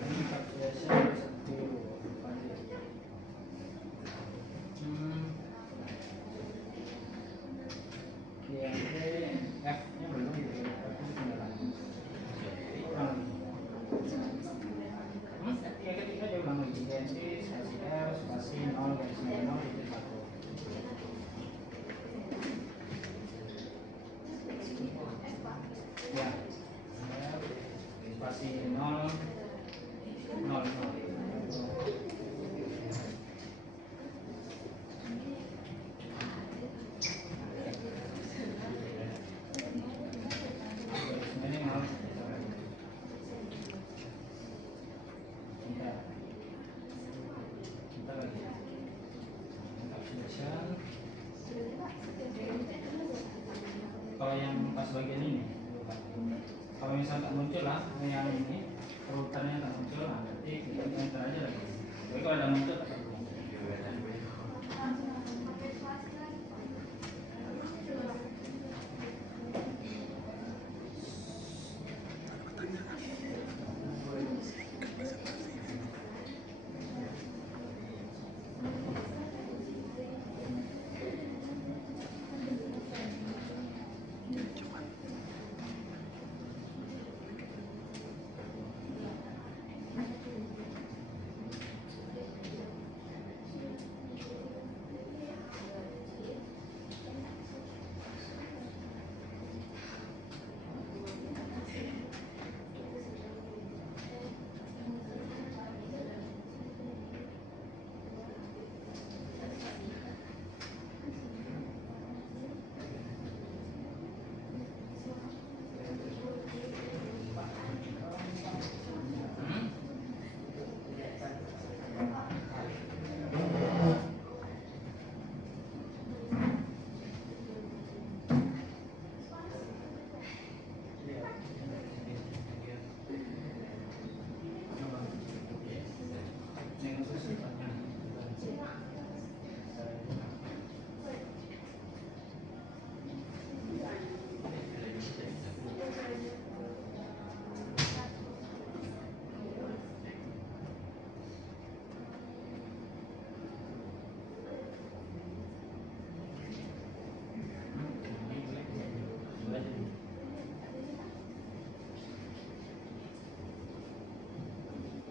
Ini calculation satu. INT F-nya belum gitu, F-nya tinggal kurang lagi. Ya ketika dia ulang lagi INT spasi L spasi 0 garis miring 0 titik 1. Ya, spasi 0 0 ini 0. Kita lagi encapsulation. Kalau yang pas bagian ini, kalau misalnya tak muncul lah, yang ini urutannya tak muncul lah, berarti kita enter aja lagi. Tapi kalau ada muncul tak perlu.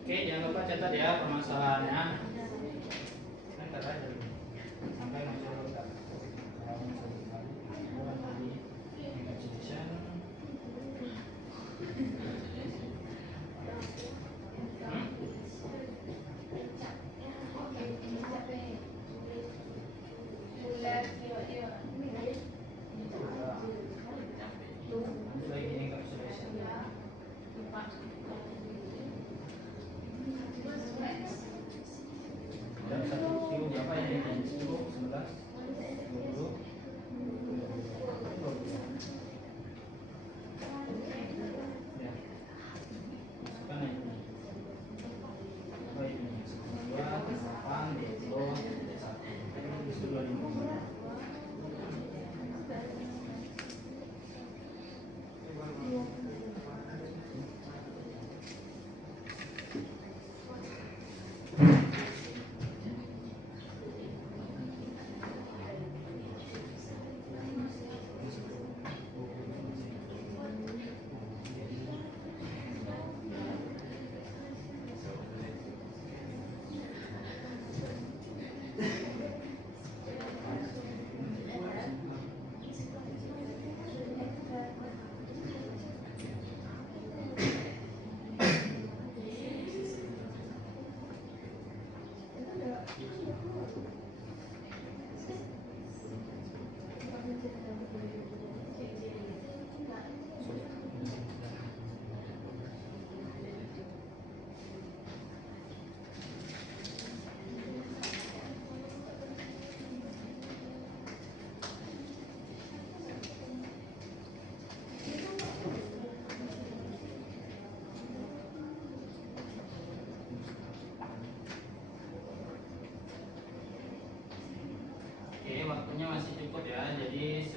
Oke, jangan lupa catat ya permasalahannya. Catat aja dulu. Sampai muncul kalau muncul kali encapsulation. Lanjut lagi encapsulation.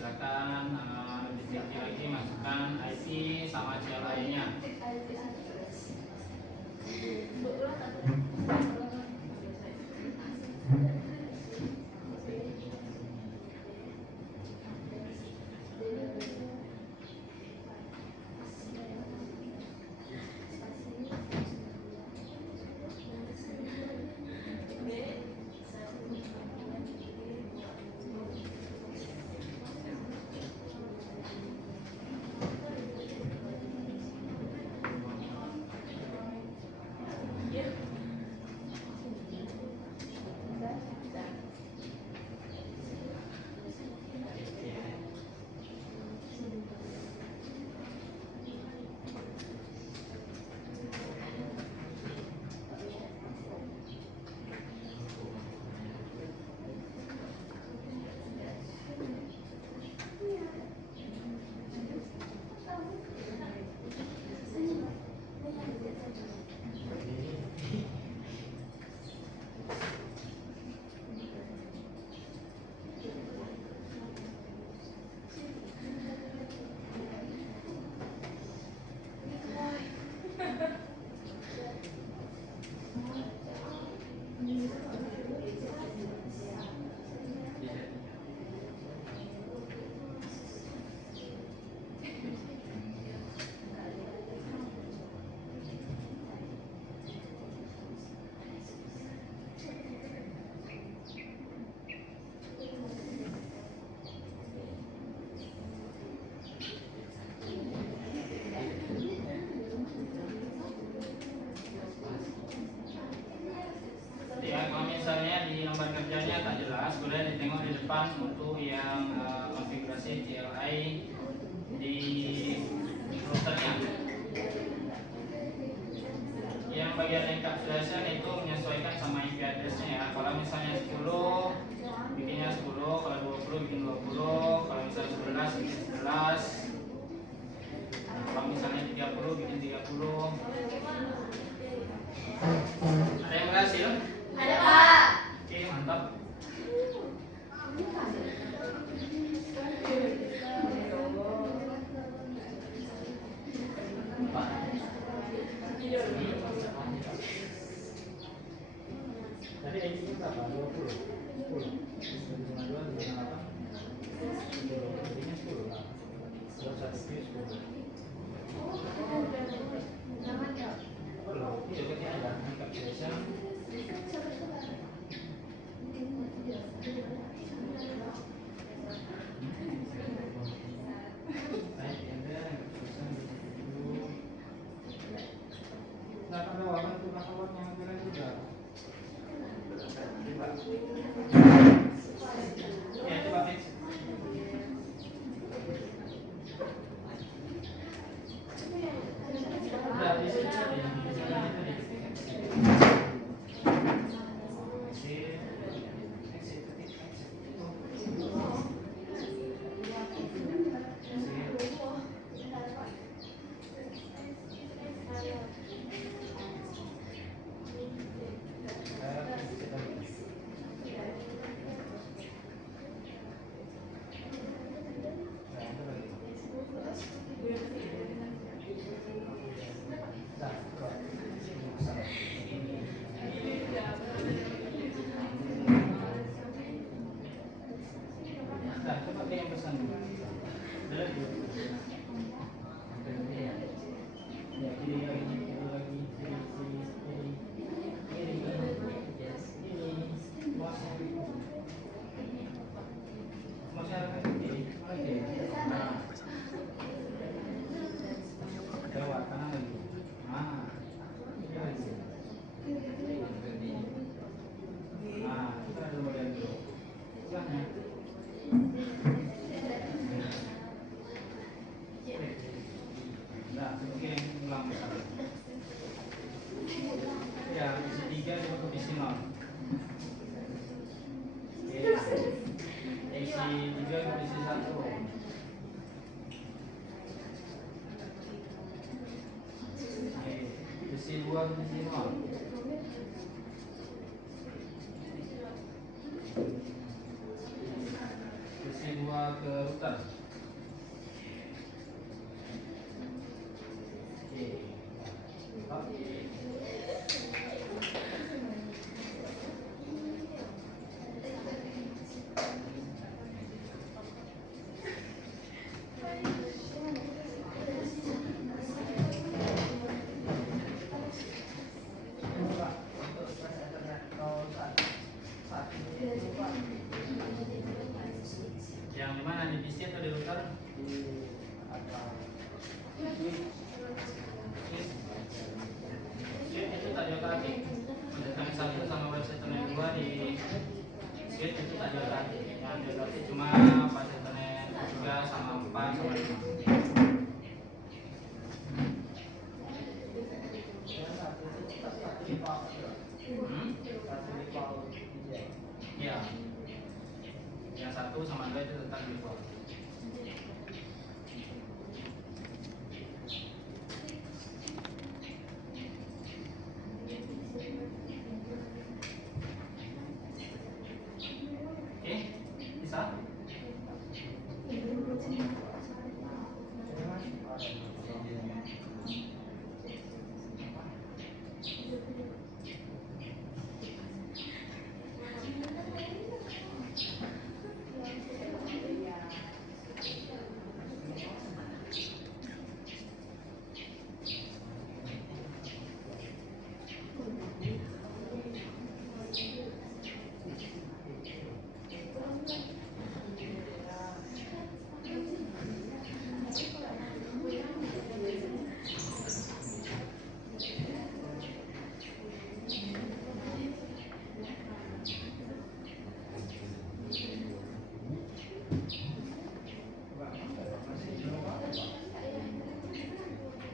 silakan lebih tinggi lagi masukkan IP sama CLI-nya. Ya, kalau misalnya di lembar kerjanya tak jelas, boleh ditengok di depan untuk yang konfigurasi CLI di routernya. Yang bagian encapsulation itu menyesuaikan sama IP addressnya ya. Kalau misalnya 10, bikinnya 10, kalau 20 bikin 20, kalau misalnya 11 bikin 11. Nah, kalau misalnya 30 bikin 30. Ada yang berhasil? Ada, Pak. Oke, mantap. Tadi ID-nya berapa? 20? 10? 252, 258? 10. ID-nya 10 lah. 21 10. Perlu, iya ketika ada encapsulation. Nah, pada waktu itu passwordnya kalian juga. Ya, coba fix. Udah, di sini tadi. Di sini tadi. Exit, ketik exit. Nah, coba ke yang pesan dulu. Delete dulu. Ya, kiri lagi, kiri lagi, kiri, kiri, kiri, kiri, masyarakat kiri, mana kiri? Nah, lewat kanan lagi. Nah, kiri lagi. Nah, kita ada model dulu. Sebelahnya. Nah, oke, ulang misalnya. Ya, isi 3 coba ke isi 0. Oke. Isi 3 ke isi 1. Oke. Isi 2 ke isi 0. Isi 2 ke router. dokter. Oke. Pak, untuk tes Ethernet 01 itu Pak Yang di mana, di PC atau di router? di apa? Switch itu tak diotak-atik. Website 1 sama website 2 di switch itu tak diotak-atik. Yang diotak-atik cuma pas internet 3 sama 4 sama 5. Yang satu itu tetap satu di power ya? Satu di power aja. Iya. Yang 1 sama 2 itu tetap di default. Oke, bisa?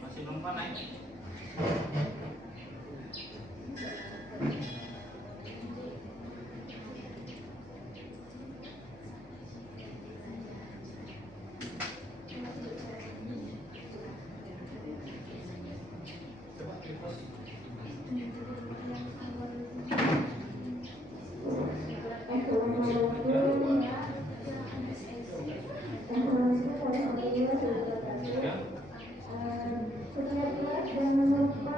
Masih belum naik. Setiap kelas jangan lupa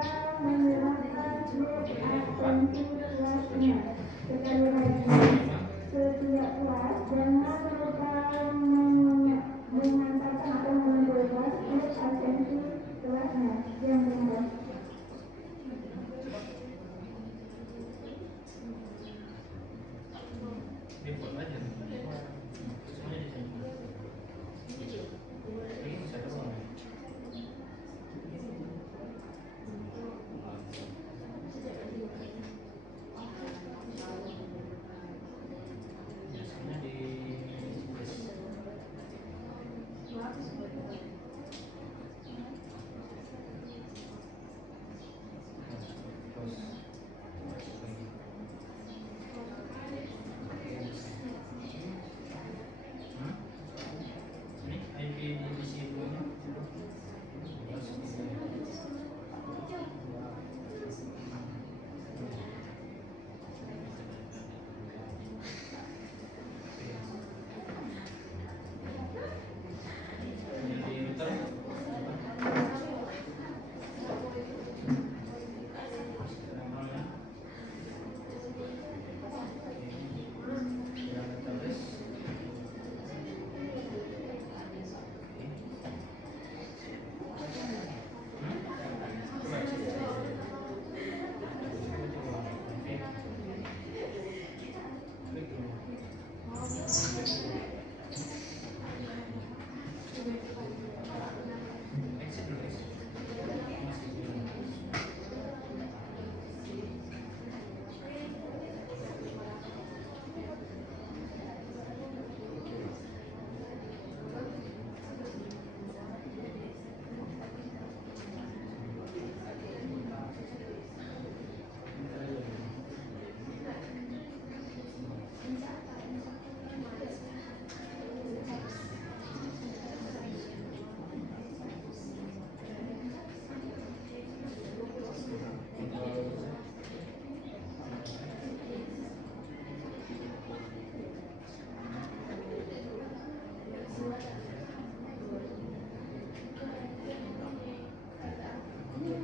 Nampak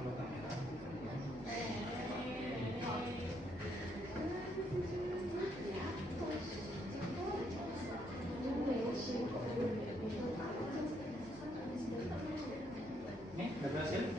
lo kamera. Nih, udah berhasil?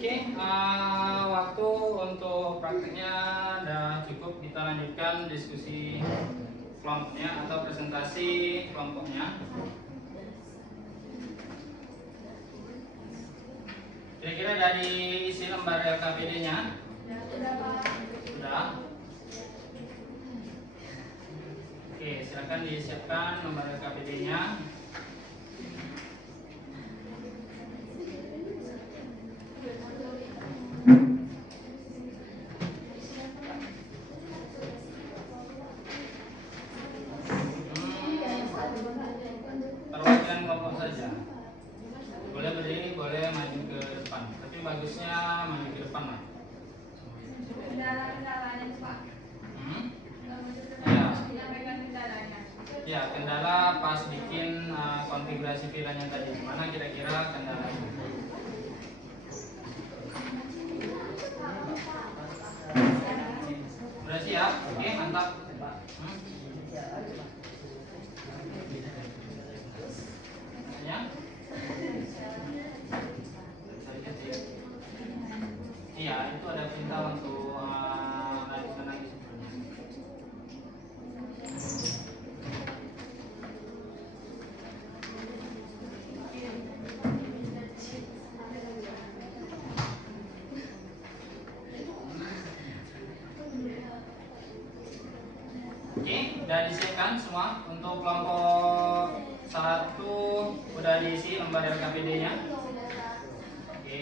Oke, waktu untuk prakteknya udah cukup. Kita lanjutkan diskusi kelompoknya atau presentasi kelompoknya. Kira-kira dari isi lembar LKPD-nya? Sudah. Oke, silakan disiapkan lembar LKPD-nya. Perwakilan kelompok saja. Boleh berdiri, boleh maju ke depan. Tapi bagusnya maju ke depan lah. Kendala-kendalanya Pak. Ya. Menyampaikan kendalanya. Ya, kendala pas bikin konfigurasi VLAN-nya tadi. Mana kira-kira kendalanya? Udah siap? Oke, mantap. Ya? Iya, itu ada perintah untuk lanjutkan lagi sebelumnya. Oke, udah disiapkan semua untuk kelompok 1 udah diisi lembar LKPD-nya. Oke.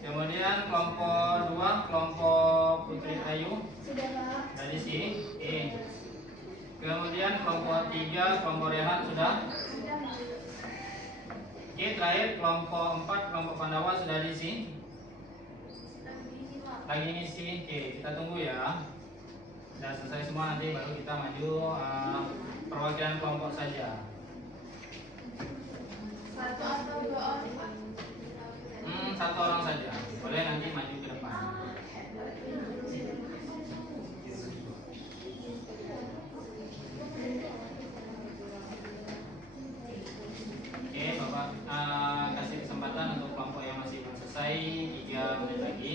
Kemudian kelompok 2, kelompok Putri Ayu udah diisi. Oke. Kemudian kelompok 3, kelompok Rehan sudah. Oke, terakhir kelompok 4, kelompok Pandawa sudah diisi. Lagi ngisi. Oke, kita tunggu ya. Sudah selesai semua, nanti baru kita maju perwakilan kelompok saja. Satu atau dua orang, Pak? Satu orang saja. Boleh nanti maju ke depan. Oke, Bapak kasih kesempatan untuk kelompok yang masih belum selesai 3 menit lagi.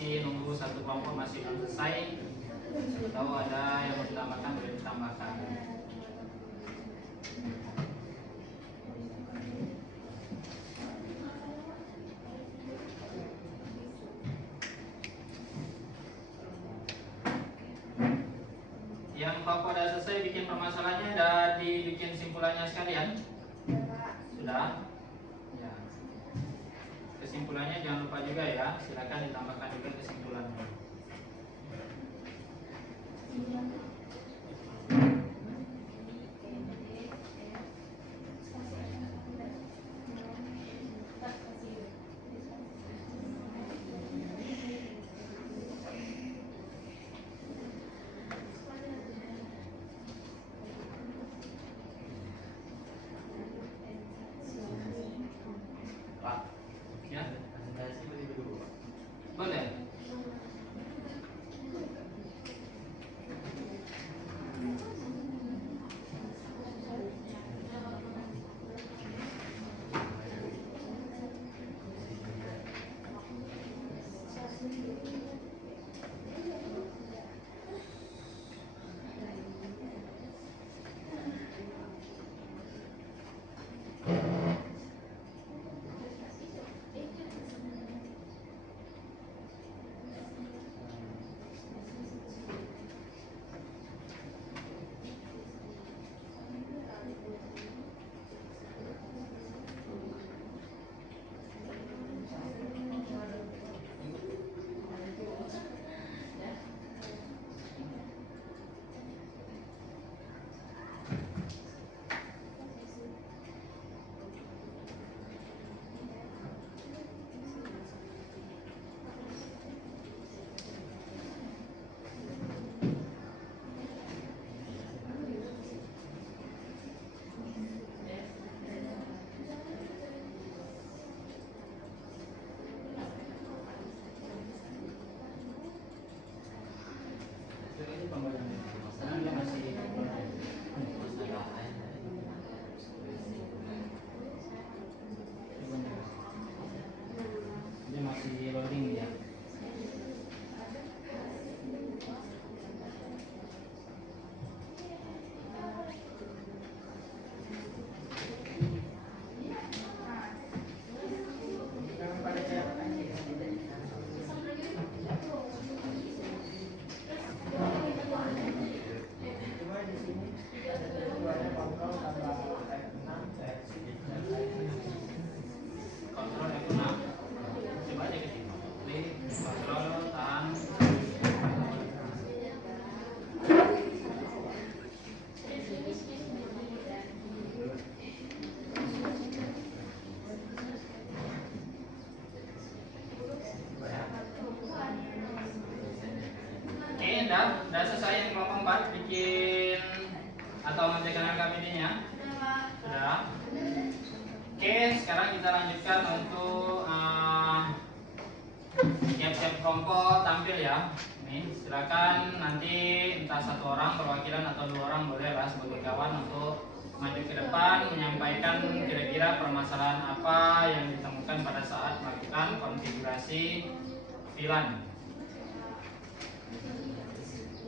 masih nunggu satu kelompok masih belum selesai atau ada yang mau ditambahkan boleh ditambahkan. Yang kelompok udah selesai bikin permasalahannya, udah dibikin simpulannya sekalian? Sudah? Ya. Kesimpulannya jangan lupa juga ya, silakan ditambahkan juga kesimpulannya. Pak, ya? Boleh. Dia masih loading ya. Kontrol F6. Coba aja ke situ. Klik kontrol tahan. Oke, udah selesai yang kelompok 4 bikin atau mengerjakan LKPD-nya? Sudah. Oke, sekarang kita lanjutkan untuk tiap-tiap kelompok tampil ya. Nih, silakan nanti entah satu orang perwakilan atau 2 orang boleh lah sebagai kawan untuk maju ke depan menyampaikan kira-kira permasalahan apa yang ditemukan pada saat melakukan konfigurasi VLAN.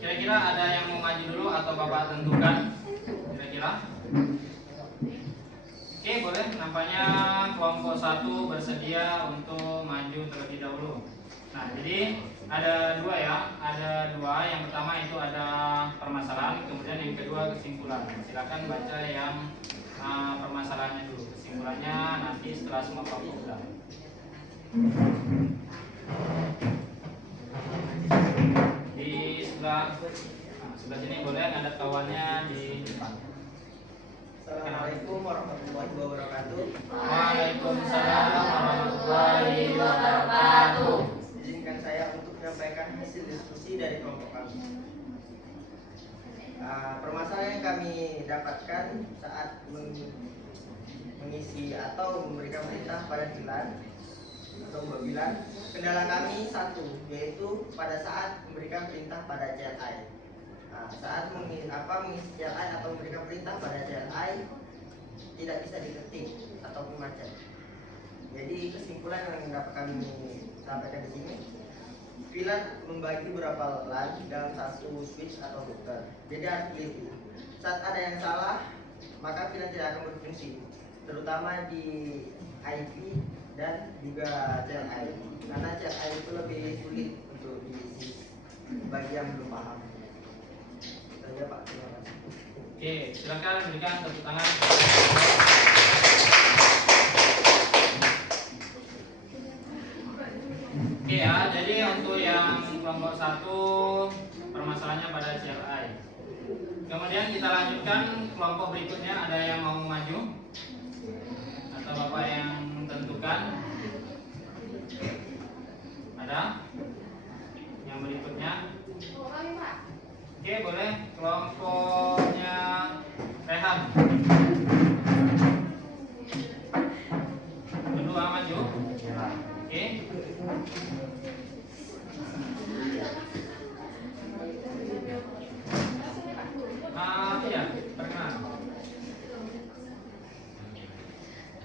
Kira-kira ada yang mau maju dulu atau Bapak tentukan? Kira-kira? Oke, boleh. Nampaknya kelompok 1 bersedia untuk maju terlebih dahulu. Nah, jadi ada 2 ya. Ada 2. Yang pertama itu ada permasalahan, kemudian yang kedua kesimpulan. Silakan baca yang permasalahannya dulu. Kesimpulannya nanti setelah semua kelompok sudah. Di sebelah sini boleh ada kawannya di depan. Assalamualaikum warahmatullahi wabarakatuh. Waalaikumsalam warahmatullahi wabarakatuh. Izinkan saya untuk menyampaikan hasil diskusi dari kelompok kami. Permasalahan yang kami dapatkan saat mengisi atau memberikan perintah pada VLAN atau VLAN, kendala kami satu, yaitu pada saat memberikan perintah pada CLI. Saat mengisi CLI atau memberikan perintah pada CLI tidak bisa diketik ataupun macet. Jadi kesimpulan yang dapat kami sampaikan di sini, VLAN membagi beberapa LAN dalam satu switch atau router. Jadi harus teliti. Saat ada yang salah, maka VLAN tidak akan berfungsi, terutama di IP dan juga CLI. Karena CLI itu lebih sulit untuk diisi bagi yang belum paham. Itu aja Pak. Terima kasih. Oke, silakan berikan tepuk tangan. Oke ya, jadi untuk yang kelompok 1 permasalahannya pada CLI. Kemudian kita lanjutkan kelompok berikutnya. Ada yang mau maju? Atau Bapak yang tentukan? Ada? Yang berikutnya? Oke, boleh. Kelompoknya Rehan. Kedua maju. Oke. Iya, perkenalkan.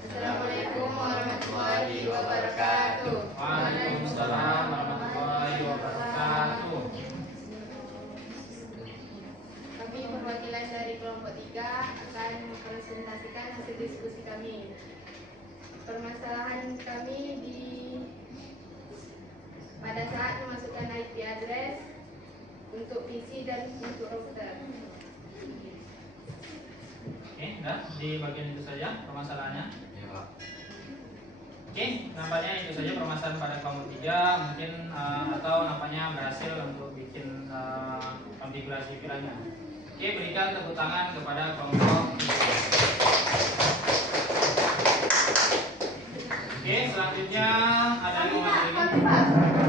Assalamualaikum warahmatullahi wabarakatuh. Waalaikumsalam warahmatullahi wabarakatuh. Kami perwakilan dari kelompok 3 akan mempresentasikan hasil diskusi kami. Permasalahan kami pada saat memasukkan IP address untuk PC dan untuk router. Oke, enggak di bagian itu saja permasalahannya. Oke, nampaknya itu saja permasalahan pada kelompok 3. Mungkin atau nampaknya berhasil untuk bikin konfigurasi VLAN-nya. Oke, berikan tepuk tangan kepada kelompok 3. Oke, selanjutnya ada yang mau lagi.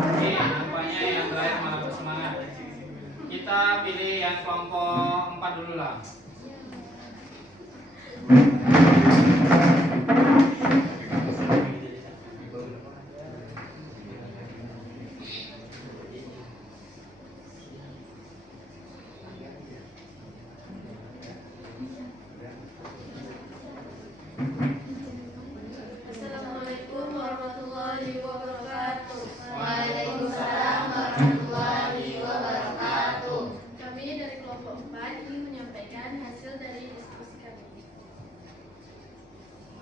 Oke, nampaknya yang terakhir malah bersemangat. Kita pilih yang kelompok 4 dulu lah. Assalamualaikum warahmatullahi wabarakatuh. Waalaikumsalam warahmatullahi wabarakatuh. Kami dari kelompok 4 ingin menyampaikan hasil dari diskusi kami.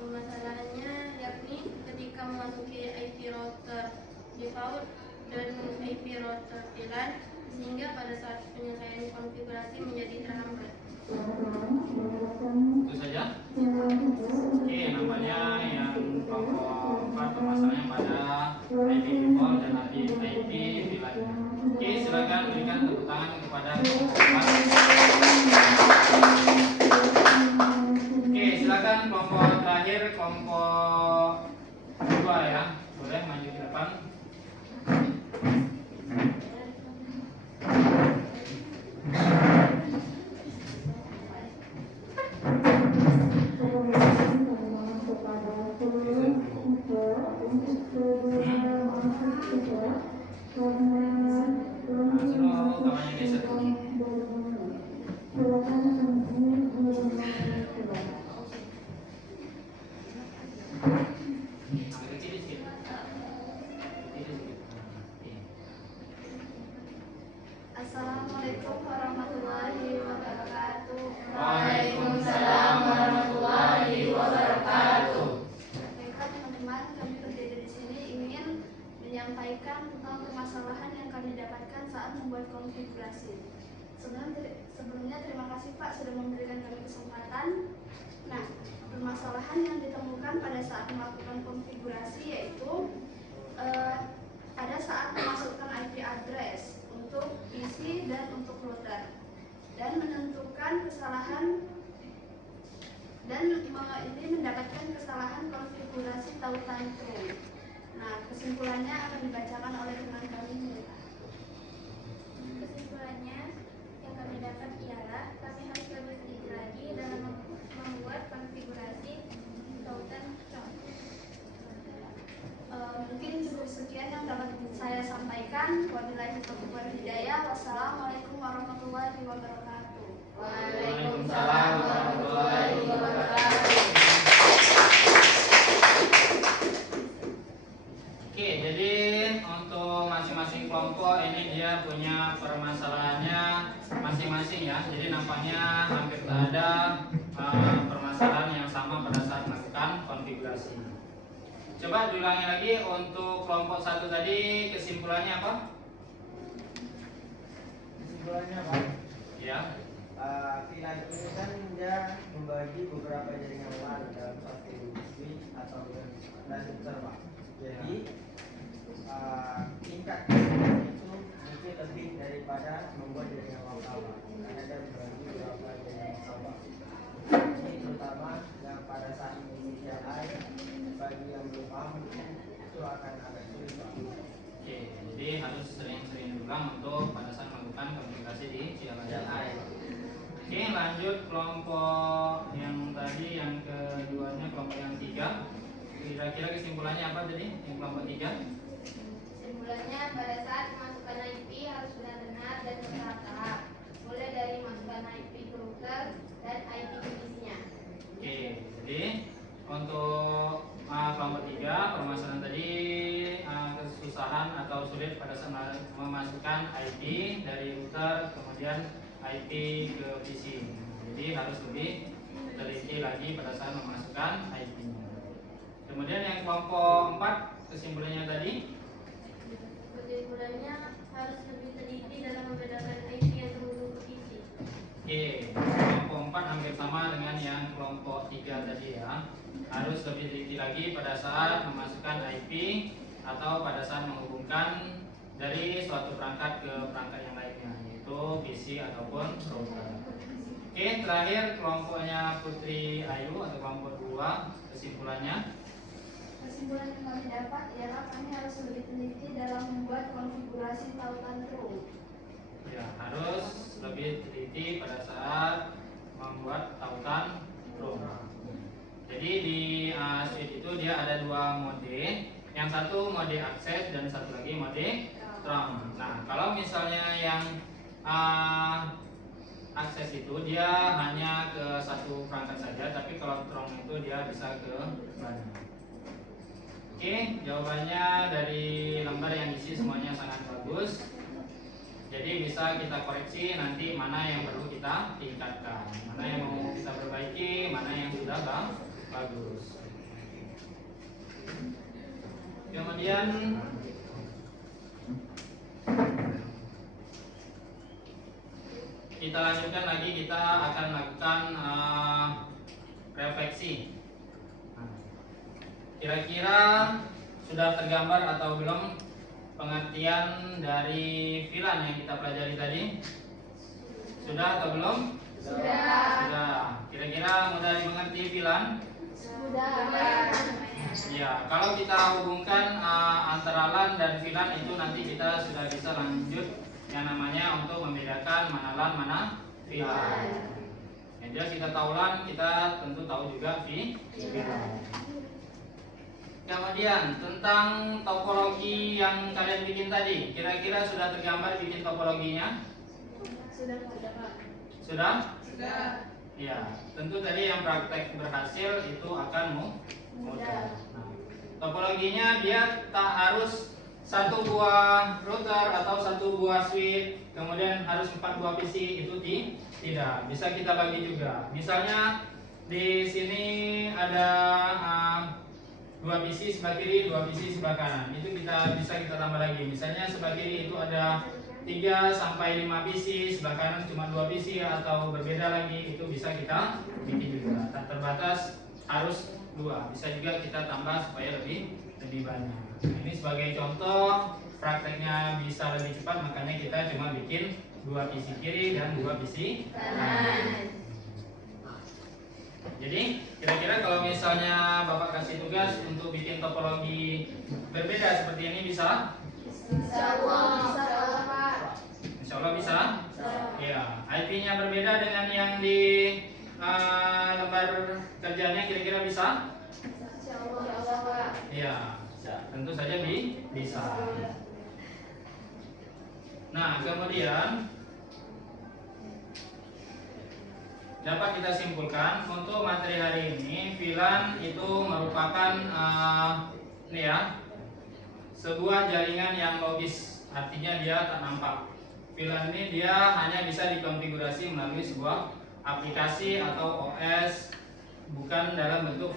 Permasalahannya yakni ketika memasuki IP router default dan IP router VLAN, sehingga pada saat penyelesaian konfigurasi menjadi terhambat. Itu saja. Oke, nampaknya yang kelompok 4 permasalahannya pada IP default dan IP VLAN. Oke, silakan berikan tepuk tangan kepada kelompok 4. Oke, silakan kelompok terakhir, kelompok 2 ya. Boleh maju ke depan. Langsung tangannya geser. Agak kecil sedikit. Kecil sedikit. Oke. Assalamualaikum warahmatullahi wabarakatuh. Waalaikumsalam warahmatullahi wabarakatuh. Baiklah teman-teman, kami berdiri di sini ingin menyampaikan tentang permasalahan yang kami dapatkan saat membuat konfigurasi. Sebelumnya terima kasih Pak sudah memberikan kami kesempatan. Nah, permasalahan yang ditemukan pada saat melakukan konfigurasi yaitu pada saat memasukkan IP address untuk PC dan untuk router dan menentukan kesalahan dan ini mendapatkan kesalahan konfigurasi tautan true. Nah, kesimpulannya akan dibacakan oleh teman kami. Kesimpulannya yang kami dapat ialah kami harus lebih teliti lagi dalam membuat konfigurasi tautan com. Mungkin cukup sekian yang dapat saya sampaikan. Wabillahi taufiq wal hidayah. Wassalamualaikum warahmatullahi wabarakatuh. Waalaikumsalam warahmatullahi wabarakatuh. Oke, jadi untuk masing-masing kelompok masing-masing ya. Jadi nampaknya hampir tak ada permasalahan yang sama pada saat melakukan konfigurasi. Coba diulangi lagi untuk kelompok 1 tadi, kesimpulannya apa? Kesimpulannya Pak, Ya. VLAN ini kan dia membagi beberapa jaringan LAN dalam satu switch atau dan router Pak. Jadi tingkat itu mungkin lebih daripada membuat jaringan lokal Pak, karena dia membagi beberapa jaringan lokal Pak. Ini terutama yang pada saat mengisi CLI, bagi yang belum paham itu akan agak sulit Pak. Oke, jadi harus sering-sering diulang untuk pada saat melakukan konfigurasi di CLI. Oke, lanjut kelompok yang tadi, yang keduanya kelompok yang 3. Kira-kira kesimpulannya apa tadi? Yang kelompok 3? Kesimpulannya, pada saat memasukkan IP harus benar-benar dan bertahap, mulai dari masukkan IP ke router dan IP ke PC-nya. Oke, jadi untuk kelompok 3 permasalahan tadi kesusahan atau sulit pada saat memasukkan IP dari router kemudian IP ke PC. Jadi harus lebih teliti lagi pada saat memasukkan IP-nya. Kemudian yang kelompok 4 kesimpulannya tadi. Kesimpulannya harus lebih teliti dalam membedakan IP yang terhubung ke PC. Oke, kelompok 4 hampir sama dengan yang kelompok 3 tadi ya. Harus lebih teliti lagi pada saat memasukkan IP atau pada saat menghubungkan dari suatu perangkat ke perangkat yang lainnya, yaitu PC ataupun router. Oke, terakhir kelompoknya Putri Ayu atau kelompok 2, kesimpulannya. Kesimpulan yang kami dapat ialah kami harus lebih teliti dalam membuat konfigurasi tautan room. Ya, harus lebih teliti pada saat membuat tautan room. Jadi di switch itu dia ada 2 mode. Yang satu mode akses dan satu lagi mode trunk. Nah, kalau misalnya yang akses itu dia hanya ke satu perangkat saja, tapi kalau trunk itu dia bisa ke banyak. Oke, jawabannya dari lembar yang diisi semuanya sangat bagus. Jadi bisa kita koreksi nanti mana yang perlu kita tingkatkan, mana yang mau kita perbaiki, mana yang sudah bagus. Kemudian kita lanjutkan lagi, kita akan lakukan refleksi. Kira-kira sudah tergambar atau belum pengertian dari VLAN yang kita pelajari tadi? Sudah atau belum? Sudah. Kira-kira mudah dimengerti VLAN? Sudah. Ya, kalau kita hubungkan antara LAN dan VLAN itu nanti kita sudah bisa lanjut yang namanya untuk membedakan mana LAN mana VLAN. Yang jelas kita tahu LAN, kita tentu tahu juga VLAN. Kemudian tentang topologi yang kalian bikin tadi, kira-kira sudah tergambar bikin topologinya? Sudah, Pak. Sudah? Sudah. Ya, tentu tadi yang praktek berhasil itu akan mudah. Nah, topologinya dia tak harus satu buah router atau satu buah switch, kemudian harus 4 buah PC, itu tidak. Bisa kita bagi juga. Misalnya di sini ada 2 PC sebelah kiri, 2 PC sebelah kanan. Itu bisa kita tambah lagi. Misalnya sebelah kiri itu ada 3 sampai 5 PC, sebelah kanan cuma 2 PC atau berbeda lagi, itu bisa kita bikin juga. Tak terbatas harus 2. Bisa juga kita tambah supaya lebih banyak. Nah, ini sebagai contoh, prakteknya bisa lebih cepat, makanya kita cuma bikin 2 PC kiri dan 2 PC kanan. Jadi kira-kira kalau misalnya Bapak kasih tugas untuk bikin topologi berbeda seperti ini bisa? Insya Allah, Pak. Insya Allah bisa? Ya, IP-nya berbeda dengan yang di lembar kerjanya, kira-kira bisa? Insya Allah, Pak. Ya, tentu saja bisa. Nah, kemudian dapat kita simpulkan untuk materi hari ini, VLAN itu merupakan sebuah jaringan yang logis, artinya dia tak nampak. VLAN ini dia hanya bisa dikonfigurasi melalui sebuah aplikasi atau OS, bukan dalam bentuk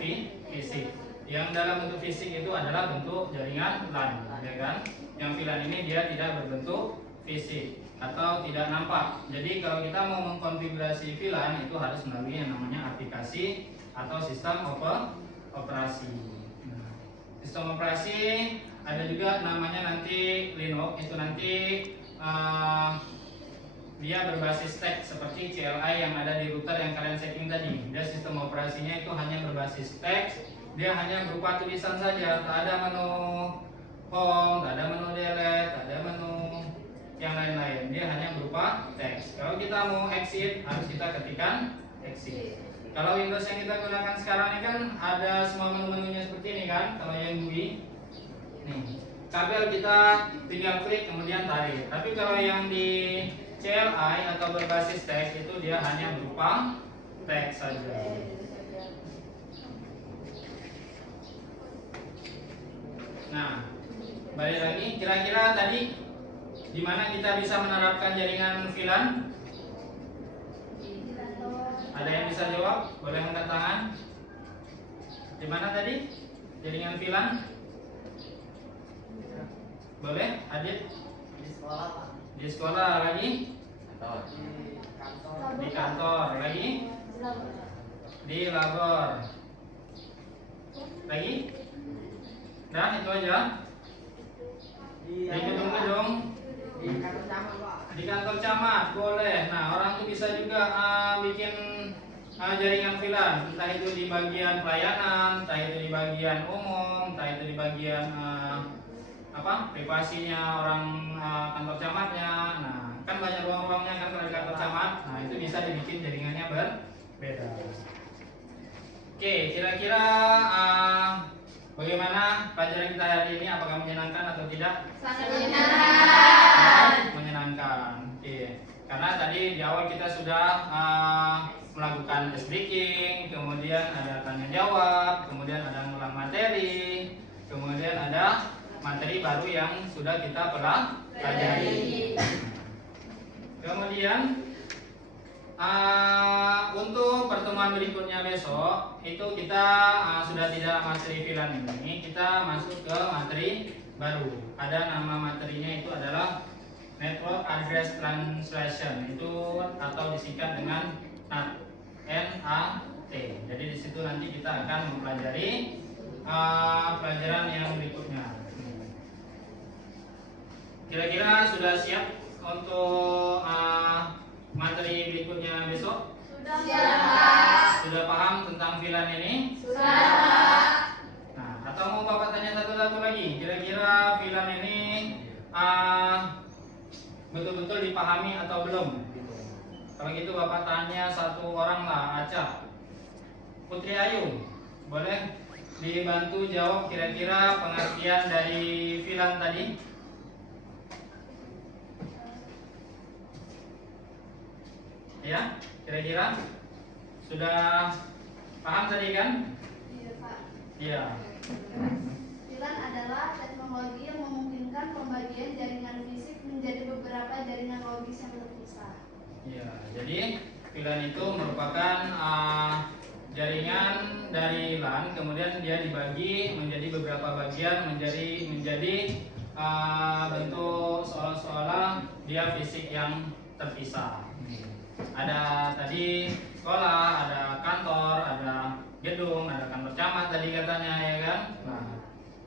fisik. Yang dalam bentuk fisik itu adalah bentuk jaringan LAN, ya kan? Yang VLAN ini dia tidak berbentuk fisik atau tidak nampak. Jadi kalau kita mau mengkonfigurasi VLAN itu harus melalui yang namanya aplikasi atau sistem operasi. Nah, sistem operasi ada juga namanya nanti Linux, itu nanti dia berbasis teks seperti CLI yang ada di router yang kalian setting tadi. Dia sistem operasinya itu hanya berbasis teks, dia hanya berupa tulisan saja, tak ada menu home, tak ada menu delete, tak ada menu yang lain-lain. Dia hanya berupa teks. Kalau kita mau exit harus kita ketikkan exit. Kalau Windows yang kita gunakan sekarang ini kan ada semua menu-menunya seperti ini kan. Kalau yang GUI nih, kabel kita tinggal klik kemudian tarik. Tapi kalau yang di CLI atau berbasis teks itu dia hanya berupa teks saja. Nah, balik lagi, kira-kira tadi di mana kita bisa menerapkan jaringan VLAN? Ada yang bisa jawab? Boleh angkat tangan. Di mana tadi jaringan VLAN? Boleh, Adit? Di sekolah, Pak. Di sekolah lagi? Di kantor lagi? Di labor lagi? Dah itu aja. Di gedung-gedung, di kantor camat, Pak. di kantor camat boleh. Nah, orang tuh bisa juga bikin jaringan VLAN, entah itu di bagian pelayanan, entah itu di bagian umum, entah itu di bagian privasinya orang kantor camatnya. Nah, kan banyak ruang-ruangnya kan kalau di kantor camat. Nah, itu bisa dibikin jaringannya berbeda. Oke, kira-kira bagaimana pelajaran kita hari ini? Apakah menyenangkan atau tidak? Sangat menyenangkan. Menyenangkan. Oke. Karena tadi di awal kita sudah melakukan test breaking, kemudian ada tanya jawab, kemudian ada ngulang materi, kemudian ada materi baru yang sudah kita pelajari. Kemudian untuk pertemuan berikutnya besok itu kita sudah tidak materi VLAN ini, kita masuk ke materi baru. Ada nama materinya itu adalah Network Address Translation, itu atau disingkat dengan NAT. NAT. Jadi di situ nanti kita akan mempelajari pelajaran yang berikutnya. Kira-kira sudah siap untuk materi berikutnya besok? Sudah paham tentang VLAN ini? Sudah. Nah, atau mau Bapak tanya satu-satu lagi? Kira-kira VLAN ini betul-betul dipahami atau belum? Kalau gitu Bapak tanya satu orang lah, Aca. Putri Ayu, boleh dibantu jawab kira-kira pengertian dari VLAN tadi? Ya, kira-kira sudah paham tadi kan? Iya, Pak. Iya. VLAN adalah teknologi yang memungkinkan pembagian jaringan fisik menjadi beberapa jaringan logis yang terpisah. Iya, jadi VLAN itu merupakan jaringan dari LAN, kemudian dia dibagi menjadi beberapa bagian, menjadi bentuk seolah-olah dia fisik yang terpisah. Ada tadi sekolah, ada kantor, ada gedung, ada kantor camat tadi katanya, ya kan? Nah,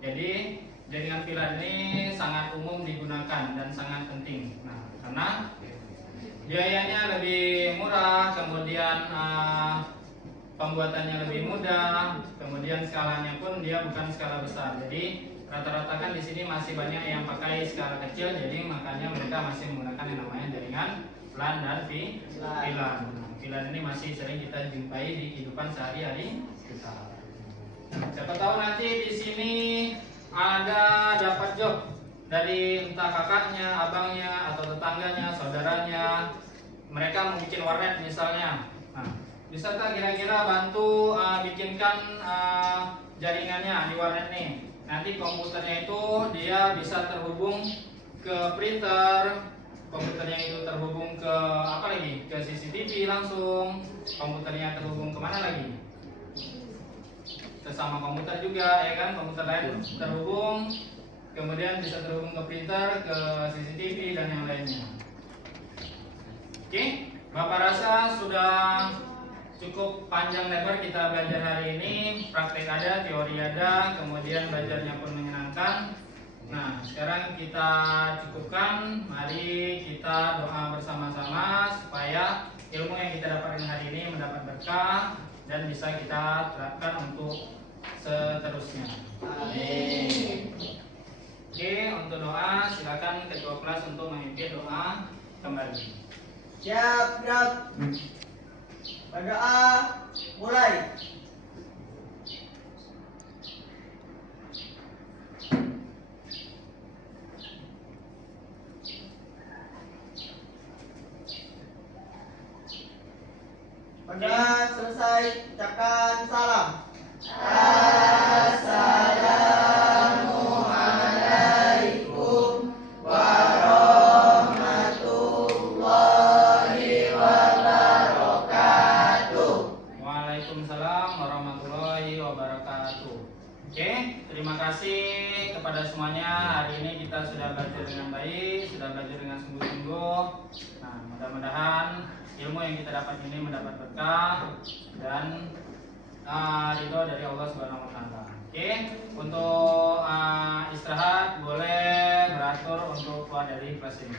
jadi jaringan VLAN ini sangat umum digunakan dan sangat penting. Nah, karena biayanya lebih murah, kemudian pembuatannya lebih mudah, kemudian skalanya pun dia bukan skala besar. Jadi rata-rata kan di sini masih banyak yang pakai skala kecil, jadi makanya mereka masih menggunakan yang namanya jaringan LAN dan VLAN. VLAN ini masih sering kita jumpai di kehidupan sehari-hari kita. Siapa tahu nanti di sini ada dapat job dari entah kakaknya, abangnya, atau tetangganya, saudaranya. Mereka mau bikin warnet misalnya. Nah, bisa tak kira-kira bantu bikinkan jaringannya di warnet nih. Nanti komputernya itu dia bisa terhubung ke printer, komputernya itu terhubung ke apa lagi? Ke CCTV langsung. Komputernya terhubung kemana lagi? Sesama komputer juga, ya kan? Komputer lain terhubung, kemudian bisa terhubung ke printer, ke CCTV dan yang lainnya. Oke, Bapak rasa sudah cukup panjang lebar kita belajar hari ini. Praktek ada, teori ada, kemudian belajarnya pun menyenangkan. Nah, sekarang kita cukupkan. Mari kita doa bersama-sama supaya ilmu yang kita dapatkan hari ini mendapat berkah dan bisa kita terapkan untuk seterusnya. Amin. Oke, untuk doa silakan ketua kelas untuk memimpin doa kembali. Siap, siap. Berdoa, mulai. Berdoa selesai, ucapkan salam. Assalamualaikum warahmatullahi wabarakatuh. Waalaikumsalam warahmatullahi wabarakatuh. Oke, terima kasih kepada semuanya. Hari ini kita sudah belajar dengan baik, sudah belajar dengan sungguh-sungguh. Nah, mudah-mudahan ilmu yang kita dapat ini mendapat berkah dan ridho dari Allah Subhanahu wa taala. Oke, untuk istirahat boleh beratur untuk keluar dari kelas ini.